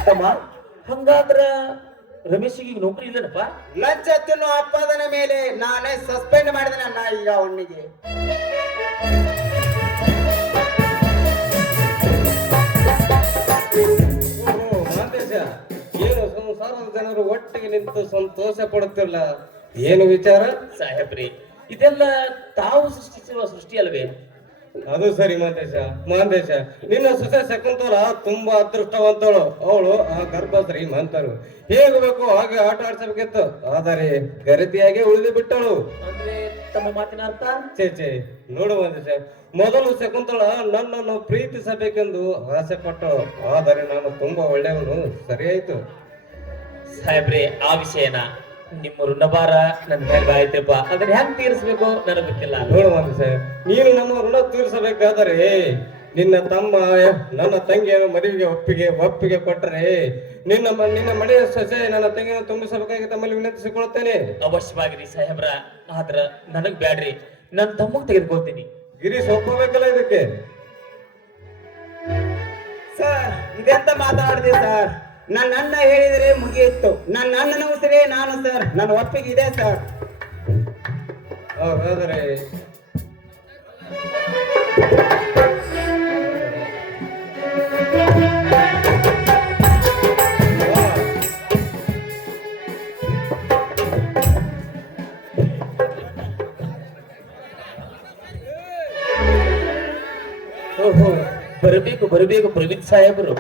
ತಮ್ಮ, ಹಂಗಾದ್ರ ರಮೇಶಿಗೆ ಈಗ ನೌಕರಿ ಇಲ್ಲನಪ್ಪ? ಲಂಚ ತಿನ್ನೋ ಅಪ್ಪದನ ಮೇಲೆ ನಾನೇ ಸಸ್ಪೆಂಡ್ ಮಾಡಿದೆ ಅಣ್ಣ ಈಗ ಅವನಿಗೆ. ಓಹೋ ಮಾದೇಶ, ಏನು ಸಂಸಾರದ ಜನರು ಒಟ್ಟಿಗೆ ನಿಂತು ಸಂತೋಷ ಪಡುತ್ತಿಲ್ಲ, ಏನು ವಿಚಾರ? ಸಾಹೇಬ್ರಿ, ಇದೆಲ್ಲ ತಾವು ಸೃಷ್ಟಿಸುವ ಸೃಷ್ಟಿ ಅಲ್ವೇ? ಅದು ಸರಿ ಮಾದೇಶ. ನಿನ್ನ ಸೊಸೆ ಶಕುಂತಲ ತುಂಬಾ ಅದೃಷ್ಟವಂತಳು. ಅವಳು ಆ ಗರ್ಭಶ್ರೀ ಮಂತರು ಹೇಗೆ ಬೇಕು ಹಾಗೆ ಆಟ ಆಡ್ಸಬೇಕಿತ್ತು, ಆದರೆ ಗರತಿಯಾಗಿ ಉಳಿದು ಬಿಟ್ಟಳು. ಅಂದ್ರೆ ತಮ್ಮ ಮಾತಿನ ಅರ್ಥ? ಚೇ ನೋಡು ಮಾದೇಶ, ಮೊದಲು ಶಕುಂತಳ ನನ್ನನ್ನು ಪ್ರೀತಿಸಬೇಕೆಂದು ಆಸೆ ಪಟ್ಟಳು, ಆದರೆ ನಾನು ತುಂಬಾ ಒಳ್ಳೆಯವನು. ಸರಿಯಾಯ್ತು ಸಾಹೇಬ್ರಿ, ಆ ವಿಷಯನ ನಿಮ್ಮ ಋಣಭಾರ ನನ್ನ ಮೇಲೆ ಆಯ್ತಪ್ಪ, ಅದನ್ನ ಹೆಂಗ್ ತೀರಿಸ್ಬೇಕು ನನಗೆ ಗೊತ್ತಿಲ್ಲ. ನೋಡು ಮಾದೇಶ, ನೀನು ನಮ್ಮ ಋಣ ತೀರಿಸಬೇಕಾದರೆ ನಿನ್ನ ತಮ್ಮ ನನ್ನ ತಂಗಿಯನ್ನು ಮದುವೆಗೆ ಒಪ್ಪಿಗೆ ಕೊಟ್ಟರೆ ನಿನ್ನ ಮನೆಯ ಸೊಸೆ ನನ್ನ ತಂಗಿಯನ್ನು ತುಂಬಿಸಬೇಕಾಗಿ ತಮ್ಮಲ್ಲಿ ವಿನಂತಿಸಿಕೊಳ್ಳುತ್ತೇನೆ. ಅವಶ್ಯವಾಗಿರಿ ಸಾಹೇಬ್ರ, ಆದ್ರ ನನಗ್ ಬ್ಯಾಡ್ರಿ, ನನ್ನ ತಮ್ಮಗ್ ತೆಗೆದುಕೊಳ್ತೀನಿ. ಗಿರೀಶ್ ಒಪ್ಪಬೇಕಲ್ಲ ಇದಕ್ಕೆ? ಸರ್ ಇದೆಂತ ಮಾತಾಡಿದೆ ಸರ್? ನನ್ನ ಅಣ್ಣ ಹೇಳಿದ್ರೆ ಮುಗಿಯಿತ್ತು. ನನ್ನ ಅಣ್ಣನ ಉಸಿರೇ ನಾನು ಸರ್, ನನ್ನ ಒಪ್ಪಿಗೆ ಇದೆ ಸರ್. ಹಾಗಾದರೆ ಓಹೋ, ಬರಬೇಕು ಪ್ರವೀಣ್ ಸಾಹೇಬರು.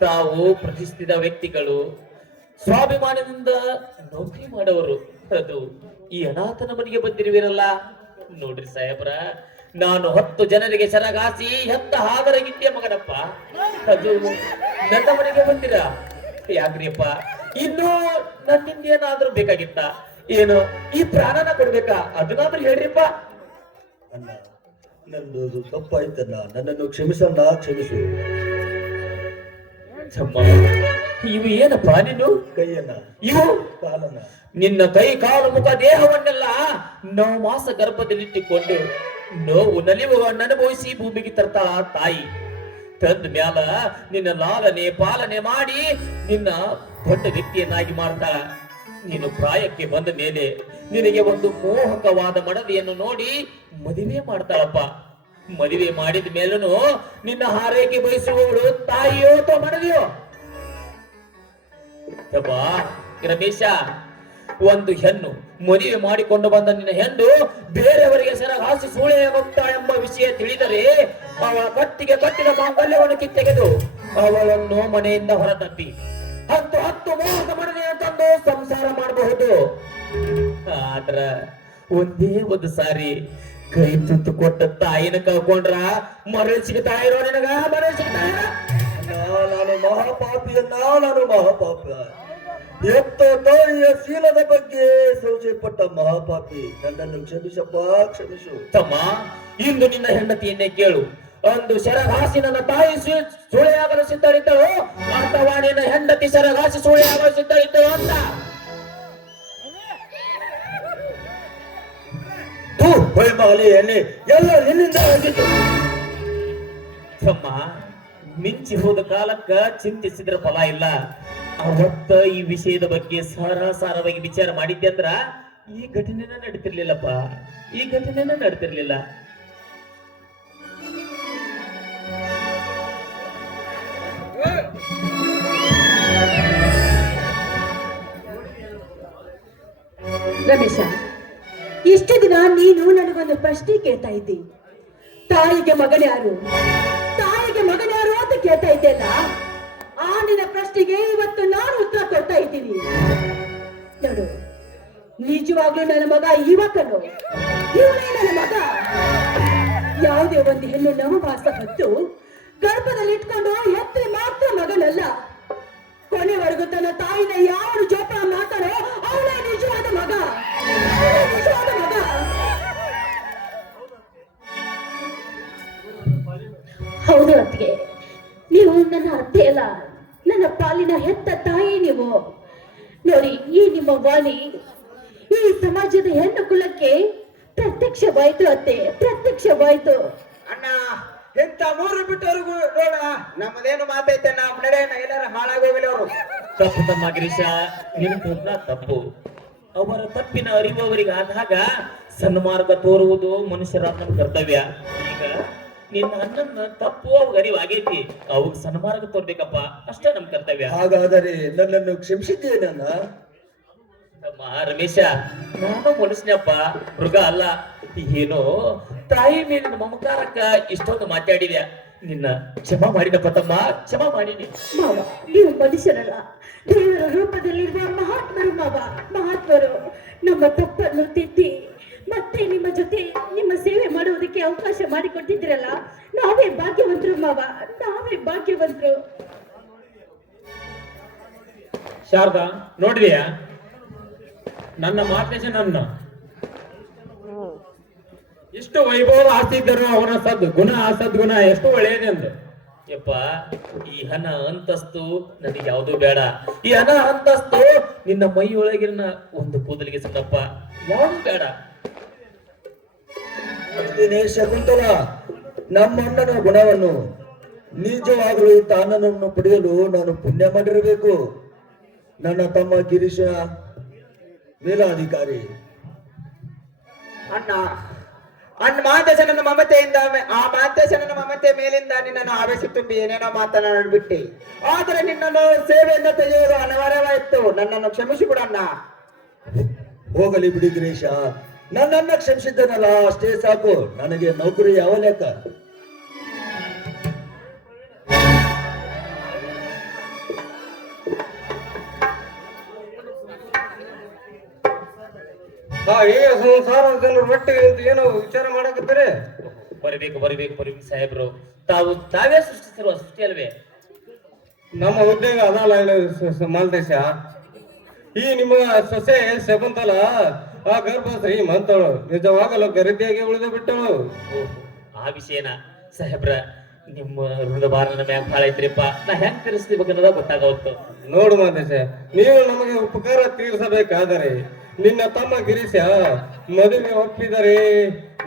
ತಾವು ಪ್ರತಿಷ್ಠಿತ ವ್ಯಕ್ತಿಗಳು, ಸ್ವಾಭಿಮಾನದಿಂದ ನೌಕರಿ ಮಾಡೋರು, ಅದು ಈ ಅನಾಥನ ಮನೆಗೆ ಬಂದಿರುವಿರಲ್ಲ. ನೋಡ್ರಿ ಸಾಹೇಬ್ರ, ನಾನು 10 ಜನರಿಗೆ ಸರಗಾಸಿ ಹೆತ್ತ ಹಾದರಗಿದ್ದೆ ಮಗನಪ್ಪ, ಅದು ನನ್ನ ಮನೆಗೆ ಬಂದಿರ ಯಾಕ್ರಿಯಪ್ಪ? ಇನ್ನು ನನ್ನಿಂದ ಏನಾದ್ರೂ ಬೇಕಾಗಿತ್ತ? ಏನು ಈ ಪ್ರಾಣನ ಕೊಡ್ಬೇಕಾ? ಅದನ್ನಾದ್ರೂ ಹೇಳ್ರಿಪ್ಪ. ಅಣ್ಣ, ನಂದು ತಪ್ಪಾಯ್ತಣ್ಣ, ನನ್ನನ್ನು ಕ್ಷಮಿಸಣ್ಣ, ಕ್ಷಮಿಸು. ಇವು ಏನಪ್ಪಾ ನೀನು? ಕೈಯನ್ನ, ಇವು ಕಾಲನ್ನ, ನಿನ್ನ ಕೈ ಕಾಲು ಮುಖ ದೇಹವನ್ನೆಲ್ಲ 9 ಮಾಸ ಗರ್ಭದಲ್ಲಿಟ್ಟುಕೊಂಡು ನೋವು ನಲಿವುಗಳನ್ನು ಅನುಭವಿಸಿ ಭೂಮಿಗೆ ತರ್ತಾಳ ತಾಯಿ. ತಂದ ಮ್ಯಾಲ ನಿನ್ನ ಲಾಲನೆ ಪಾಲನೆ ಮಾಡಿ ನಿನ್ನ ದೊಡ್ಡ ವ್ಯಕ್ತಿಯನ್ನಾಗಿ ಮಾಡ್ತಾಳ. ನೀನು ಪ್ರಾಯಕ್ಕೆ ಬಂದ ಮೇಲೆ ನಿನಗೆ ಒಂದು ಮೋಹಕವಾದ ಮಡದಿಯನ್ನು ನೋಡಿ ಮದುವೆ ಮಾಡ್ತಾಳಪ್ಪ. ಮದುವೆ ಮಾಡಿದ ಮೇಲೂ ನಿನ್ನ ಹಾರೈಕೆ ಬಯಸುವವಳು ತಾಯಿಯೋ ಅಥವಾ ಮಡದಿಯೋ? ರಮೇಶ, ಒಂದು ಹೆಣ್ಣು ಮದುವೆ ಮಾಡಿಕೊಂಡು ಬಂದ ನಿನ್ನ ಹೆಣ್ಣು ಬೇರೆಯವರಿಗೆ ಸರಹಾಸಿ ಸೂಳೆಯಾಗುತ್ತಾಳೆಂಬ ವಿಷಯ ತಿಳಿದರೆ ಅವಳ ಕಟ್ಟಿಗೆ ಕಟ್ಟಿದ ಮಾಂಗಲ್ಯವನ್ನು ಕಿತ್ತೆಗೆದು ಅವಳನ್ನು ಮನೆಯಿಂದ ಹೊರತಪ್ಪಿ 10 ಮೋಹದ ಮಡದಿಯ ತಂದು ಸಂಸಾರ ಮಾಡಬಹುದು. ಆದ್ರ ಒಂದೇ ಒಂದು ಸಾರಿ ಕೈ ತುತ್ತು ಕೊಟ್ಟ ತಾಯಿನ ಕಳ್ಕೊಂಡ್ರ ಮರಳಿ ಸಿಗ್ತಾ ಇರೋ ನಿನಗ? ಮರಳಿ ಸಿಗ್ತಾ ಇರ? ನಾನು ಮಹಾಪಾಪಿಯನ್ನ, ನಾನು ಮಹಾಪಾಪ. ಎತ್ತ ತಾಯಿಯ ಶೀಲದ ಬಗ್ಗೆ ಸಂಶಯ ಪಟ್ಟ ಮಹಾಪಾಪಿ, ನನ್ನನ್ನು ಕ್ಷಮಿಸಪ್ಪ, ಕ್ಷಮಿಸು. ತಮ್ಮ, ಇಂದು ನಿನ್ನ ಹೆಂಡತಿಯನ್ನೇ ಕೇಳು. ಒಂದು ಸೆರಗಾಸಿ ನನ್ನ ತಾಯಿ ಸುಳೆಯಾಗಲು ಸಿದ್ಧರಿದ್ದಳು ಅಥವಾ ನಿನ್ನ ಹೆಂಡತಿ ಸೆರಗಾಸಿ ಸುಳೆಯಾಗಲು ಸಿದ್ಧರಿದ್ದಳು ಅಂತ. ಮಗಲಿ ಎಣ್ಣೆ ಎಲ್ಲ ನಿನ್ನಿಂದ ಆಗಿತ್ತು. ತಮ್ಮ, ಮಿಂಚಿ ಹೋದ ಕಾಲಕ್ಕ ಚಿಂತಿಸಿದ್ರ ಫಲ ಇಲ್ಲ. ಅವತ್ತ ಈ ವಿಷಯದ ಬಗ್ಗೆ ಸಾರವಾಗಿ ವಿಚಾರ ಮಾಡಿದ್ದೆ ಅಂದ್ರ ಈ ಘಟನೆನ ನಡೀತಿರ್ಲಿಲ್ಲಪ್ಪ, ಈ ಘಟನೆನ ನಡೀತಿರ್ಲಿಲ್ಲ. ರಮೇಶ, ಇಷ್ಟು ದಿನ ನೀನು ನನಗೊಂದು ಪ್ರಶ್ನೆ ಕೇಳ್ತಾ ಇದ್ದಿ. ತಾಯಿಗೆ ಮಗನ್ಯಾರು ಅಂತ ಕೇಳ್ತಾ ಇದ್ದೆಲ್ಲ, ಆ ನಿನ್ನ ಪ್ರಶ್ನೆಗೆ ಇವತ್ತು ನಾನು ಉತ್ತರ ಕೊಡ್ತಾ ಇದ್ದೀನಿ. ನೋಡು, ನಿಜವಾಗ್ಲೂ ನನ್ನ ಮಗ ಯುವಕನು, ಇವನೇ ನನ್ನ ಮಗ. ಯಾವುದೇ ಒಂದು ಹೆಣ್ಣು 9 ಮಾಸ ಹೊತ್ತು ಗರ್ಭದಲ್ಲಿ ಇಟ್ಕೊಂಡು ಎತ್ತಿ ಮಾತ್ರ ಮಗನಲ್ಲ. ಕೊನೆವರೆಗೂ ತನ್ನ ತಾಯಿನ ಯಾರು ಜೋಪಾನ ಮಾಡ್ತಾರೋ ಅವನೇ ನಿಜವಾದ ಮಗ. ಹೌದು ಅತ್ತಿಗೆ, ನೀವು ನನ್ನ ಅತ್ತೆ ಅಲ್ಲ, ನನ್ನ ಪಾಲಿನ ಹೆತ್ತ ತಾಯಿ ನೀವು. ನೋಡಿ, ಈ ನಿಮ್ಮ ವಾಣಿ ಈ ಸಮಾಜದ ಹೆಣ್ಣು ಕುಲಕ್ಕೆ ಪ್ರತ್ಯಕ್ಷವಾಯ್ತು ಅತ್ತೆ, ಪ್ರತ್ಯಕ್ಷವಾಯ್ತು. ಅಣ್ಣ, ಇಂಥ 3 ಬಿಟ್ಟವ್ರಿಗೂ ನೋಡ ನಮ್ಮದೇನು ಮಾತೈತೆ, ನಮ್ಮ ನಡೆಯನ್ನ ಎಲ್ಲಾರು ಹಾಳಾಗೋಗಿಲ್ಲ ಅವರು. ತಪ್ಪು ತಮ್ಮ ಗಿರೀಶ ನಿನ್ನ ತಪ್ಪು. ಅವರ ತಪ್ಪಿನ ಅರಿವು ಅವರಿಗೆ ಆದಾಗ ಸನ್ಮಾರ್ಗ ತೋರುವುದು ಮನುಷ್ಯರ ನಮ್ಮ ಕರ್ತವ್ಯ. ಈಗ ನಿನ್ನ ಅಣ್ಣನ ತಪ್ಪು ಅವಾಗ ಅರಿವು ಆಗೈತಿ, ಅವಾಗ ಸನ್ಮಾರ್ಗ ತೋರ್ಬೇಕಪ್ಪ, ಅಷ್ಟೇ ನಮ್ ಕರ್ತವ್ಯ. ಹಾಗಾದರೆ ನನ್ನನ್ನು ಕ್ಷಮಿಸಿದ್ದೇನನ್ನ? ತಮ್ಮ ರಮೇಶ, ನಾನು ಮನುಷ್ಯನಪ್ಪ, ಮೃಗ ಅಲ್ಲ. ಏನೋ ತಾಯಿ ಮೇಲಿನ ಮಮಕಾರಕ್ಕ ಇಷ್ಟೊಂದು ಮಾತಾಡಿದ್ಯಾ, ನಿನ್ನ ಕ್ಷಮಾ ಮಾಡಿದಪ್ಪ ತಮ್ಮ, ಕ್ಷಮಾ ಮಾಡಿನಿ. ಮಾವ, ನೀವು ಮನುಷ್ಯರಲ್ಲ, ದೇವರ ರೂಪದಲ್ಲಿರುವ ಮಹಾತ್ಮರು ಮಾವ, ಮಹಾತ್ಮರು. ನಮ್ಮ ತಪ್ಪನ್ನು ತಿದ್ದಿ ಮತ್ತೆ ನಿಮ್ಮ ಜೊತೆ ನಿಮ್ಮ ಸೇವೆ ಮಾಡುವುದಕ್ಕೆ ಅವಕಾಶ ಮಾಡಿಕೊಟ್ಟಿದ್ದೀರಲ್ಲ, ನಾವೇ ಭಾಗ್ಯವಂತರು ಮಾವ, ನಾವೇ ಭಾಗ್ಯವಂತರು. ಶಾರದಾ, ನೋಡಿದ್ಯಾ ನನ್ನ ಮಾತೇಶ ನನ್ನ ಎಷ್ಟು ವೈಭವ ಆಸ್ತಿ ಇದ್ದರು ಅವನ ಸದ್ಗುಣ ಸದ್ಗುಣ ಎಷ್ಟು ಒಳ್ಳೆಯದೆಂದು. ಯಪ್ಪ, ಈ ಹಣ ಅಂತಸ್ತು ನನಗೆ ಯಾವುದೂ ಬೇಡ. ಈ ಹಣ ಅಂತಸ್ತು ನಿನ್ನ ಮೈಯೊಳಗಿನ ಒಂದು ಕೂದಲಿಗೆ ಸಣ್ಣಪ್ಪ, ಯಾವುದು ಬೇಡ. ಶಕುಂತಲ, ನಮ್ಮ ಅಣ್ಣನ ಗುಣವನ್ನು ನಿಜವಾಗಲೂ ತಾನನನ್ನು ಪಡೆಯಲು ನಾನು ಪುಣ್ಯ ಮಾಡಿರಬೇಕು. ನನ್ನ ತಮ್ಮ ಗಿರೀಶ ಮೇಲಾಧಿಕಾರಿ. ಅಣ್ಣ ಮಾತೇಶನ ಮಮತೆಯಿಂದ ಆ ಮಾತೇಶನ ಮಮತೆ ಮೇಲಿಂದ ನಿನ್ನನ್ನು ಆವೇಶ ತುಂಬಿ ಏನೇನೋ ಮಾತನಾಡ್ಬಿಟ್ಟಿ. ಆದರೆ ನಿನ್ನನ್ನು ಸೇವೆಯಿಂದ ತೆಗೆಯುವುದು ಅನಿವಾರ್ಯವಾಯಿತು. ನನ್ನನ್ನು ಕ್ಷಮಿಸಿಬಿಡಣ್ಣ. ಹೋಗಲಿ ಬಿಡಿ ಗಿರೀಶ, ನನ್ನನ್ನ ಕ್ಷಮಿಸಿದ್ದನಲ್ಲ ಅಷ್ಟೇ ಸಾಕು. ನನಗೆ ನೌಕರಿ ಯಾವ ಲೆಕ್ಕ? ಈಗ ಸಂಸಾರ ಜನರ ಮಟ್ಟಿಗೆ ಅಂತ ಏನೋ ವಿಚಾರ ಮಾಡಕತ್ತಾರೆ. ಬರಬೇಕು ಸಾಹೇಬ್ರು, ತಾವೇ ಸೃಷ್ಟಿಸಿರುವ ಸೃಷ್ಟಿ ಅಲ್ವೇ? ನಮ್ಮ ಉದ್ಯೋಗ ಅದಲ್ಲ ಮಾಲ್ದೇಶ. ಈ ನಿಮ್ಮ ಸೊಸೆ ಶಕುಂತಲ ಆ ಗರ್ಭಶ್ರೀ ಮಂತಳು ನಿಜವಾಗಲು ಗರಿತಿಯಾಗಿ ಉಳಿದು ಬಿಟ್ಟಳು. ಆ ವಿಷಯನ ಸಾಹೇಬ್ರ ನಿಮ್ಮ ಹೃದಯ ಮ್ಯಾಗ ಭಾಳ ಐತ್ರಿಪ್ಪ, ನಾ ಹೆಂಗ್ ತಿರ್ಸ್ತಿಬೇಕು ಅನ್ನೋದ ಗೊತ್ತಾಗವತ್ತು. ನೋಡು ಮಾಲ್ದೇಶ, ನೀವು ನಮಗೆ ಉಪಕಾರ ತೀರಿಸಬೇಕಾದರೆ ನಿನ್ನ ತಮ್ಮ ಗಿರೀಶ ಮದುವೆ ಒಪ್ಪಿದರೆ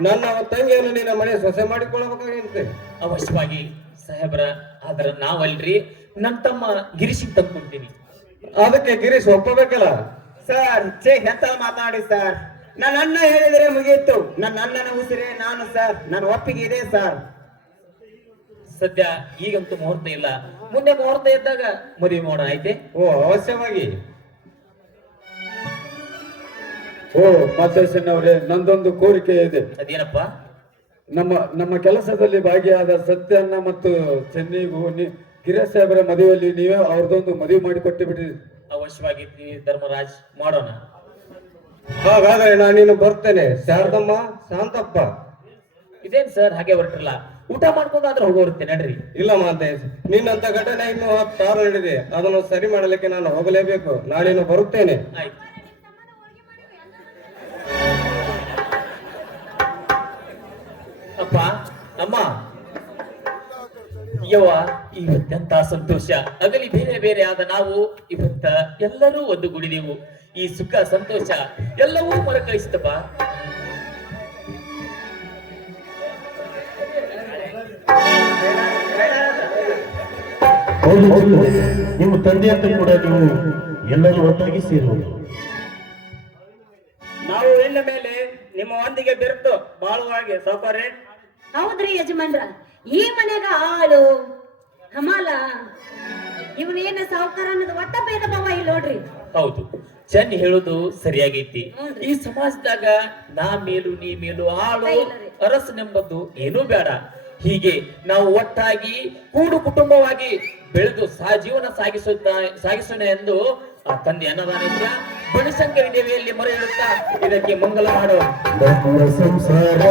ನನ್ನ ತಂಗಿಯನ್ನು ನಿನ್ನ ಮನೆ ಸೊಸೆ ಮಾಡಿಕೊಳ್ಳಬೇಕಾಗಿರುತ್ತೆ. ಅವಶ್ಯವಾಗಿ ಸಾಹೇಬ್ರ, ಆದ್ರ ನಾವಲ್ರಿ ನಮ್ ತಮ್ಮ ಗಿರೀಶಿಗೆ ತಂದ್ಕೊಡ್ತೀನಿ. ಅದಕ್ಕೆ ಗಿರೀಶ್ ಒಪ್ಪಬೇಕಲ್ಲ. ಸರ್, ಎಂತ ಮಾತನಾಡಿ ಸರ್. ನನ್ನ ಅಣ್ಣ ಹೇಳಿದರೆ ಮುಗಿಯಿತು. ನನ್ನ ಅಣ್ಣನ ಉಸಿರೇ ನಾನು ಸರ್. ನನ್ನ ಒಪ್ಪಿಗೆ ಇದೆ ಸರ್. ಸದ್ಯ ಈಗಂತೂ ಮುಹೂರ್ತ ಇಲ್ಲ, ಮುಂದೆ ಮುಹೂರ್ತ ಇದ್ದಾಗ ಮದುವೆ ಮಾಡೋಣ, ಐತೆ? ಓ, ಅವಶ್ಯವಾಗಿ. ಓ ಮಾತೇಶನವರೇ, ನಂದೊಂದು ಕೋರಿಕೆ ಇದೆ. ಅದೇನಪ್ಪ? ನಮ್ಮ ಕೆಲಸದಲ್ಲಿ ಭಾಗಿಯಾದ ಸತ್ಯನ್ನ ಮತ್ತು ಚೆನ್ನಿಗೂ ಗಿರೀಶ್ ಸಾಹೇಬರ ಮದುವೆಯಲ್ಲಿ ನೀವೇ ಅವ್ರದೊಂದು ಮದುವೆ ಮಾಡಿಕೊಟ್ಟು ಬಿಡಿ. ಅವಶ್ಯವಾಗಿ ಧರ್ಮರಾಜ್, ಮಾಡೋಣ. ಹಾಗಾದ್ರೆ ನಾನಿನ್ನು ಬರ್ತೇನೆ. ಶಾರದಮ್ಮ, ಶಾಂತಪ್ಪ. ಇದೇನ್ ಸರ್ ಹಾಗೆ ಹೊರಟ್ರಲ್ಲ? ಊಟ ಮಾಡ್ಕೊಂಡಾದ್ರೆ ಹೋಗೋರುತ್ತೆ ನಡ್ರಿ. ಇಲ್ಲ ಮಾತೇಶ್, ನಿನ್ನಂತ ಘಟನೆ ಇನ್ನು 6 ನಡೆದಿದೆ. ಅದನ್ನು ಸರಿ ಮಾಡಲಿಕ್ಕೆ ನಾನು ಹೋಗಲೇಬೇಕು. ನಾನಿನ್ನು ಬರುತ್ತೇನೆ. ಆಯ್ತು. ಅಪ್ಪ, ಅಮ್ಮ, ಯವ್ವ, ಇವತ್ತೆಂತ ಸಂತೋಷ. ಅಗಲಿ ಬೇರೆ ಬೇರೆ ಆದ ನಾವು ಇವತ್ತ ಎಲ್ಲರೂ ಒಂದುಗೂಡಿದೆವು. ಈ ಸುಖ ಸಂತೋಷ ಎಲ್ಲವೂ ಮರುಕಳಿಸಿತಪ್ಪ. ನಿಮ್ಮ ತಂದೆಯಂತ ಕೂಡ ನೀವು ಎಲ್ಲರೂ ಒಟ್ಟಾಗಿ ಸೇರುವುದು. ನಾವು ಇನ್ನ ಮೇಲೆ ನಿಮ್ಮ ಒಂದಿಗೆ ಬೆರೆತು ಬಾಳುವಾಗೆ ಸೌಕರ್ಯ. ಹೌದ್ರಿ ಯಜಮಾನ್ರ, ಈ ಮನೆಗ ಆಳು ಹಮಾಲ ಇವನೇನ ಸಾವುಕಾರ ಅನ್ನೋದು ಒಟ್ಟ ಭೇದ ಭಾವ ಇಲ್ಲ ನೋಡ್ರಿ. ಹೌದು, ಚೆನ್ನ ಹೇಳುದು ಸರಿಯಾಗೈತಿ. ಈ ಸಮಾಜದಾಗ ನಾ ಮೇಲು ನೀ ಮೇಲು ಆಳು ಅರಸನೆಂಬುದು ಏನೂ ಬೇಡ. ಹೀಗೆ ನಾವು ಒಟ್ಟಾಗಿ ಕೂಡು ಕುಟುಂಬವಾಗಿ ಬೆಳೆದು ಜೀವನ ಸಾಗಿಸೋಣ ಎಂದು ಆ ತಂದೆ ಅನ್ನದಾನೇಶ ಬನಶಂಕರಿ ದೇವಿಯಲ್ಲಿ ಮೊರೆ ಇಡುತ್ತಾ ಇದಕ್ಕೆ ಮಂಗಲ ಹಾಡು. ಸಂಸಾರ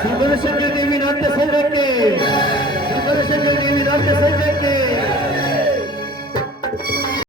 ಶ್ರೀ ಬನಶಂಕರಿ ದೇವಿ ನಾಟ್ಯ ಸಂಘಕ್ಕೆ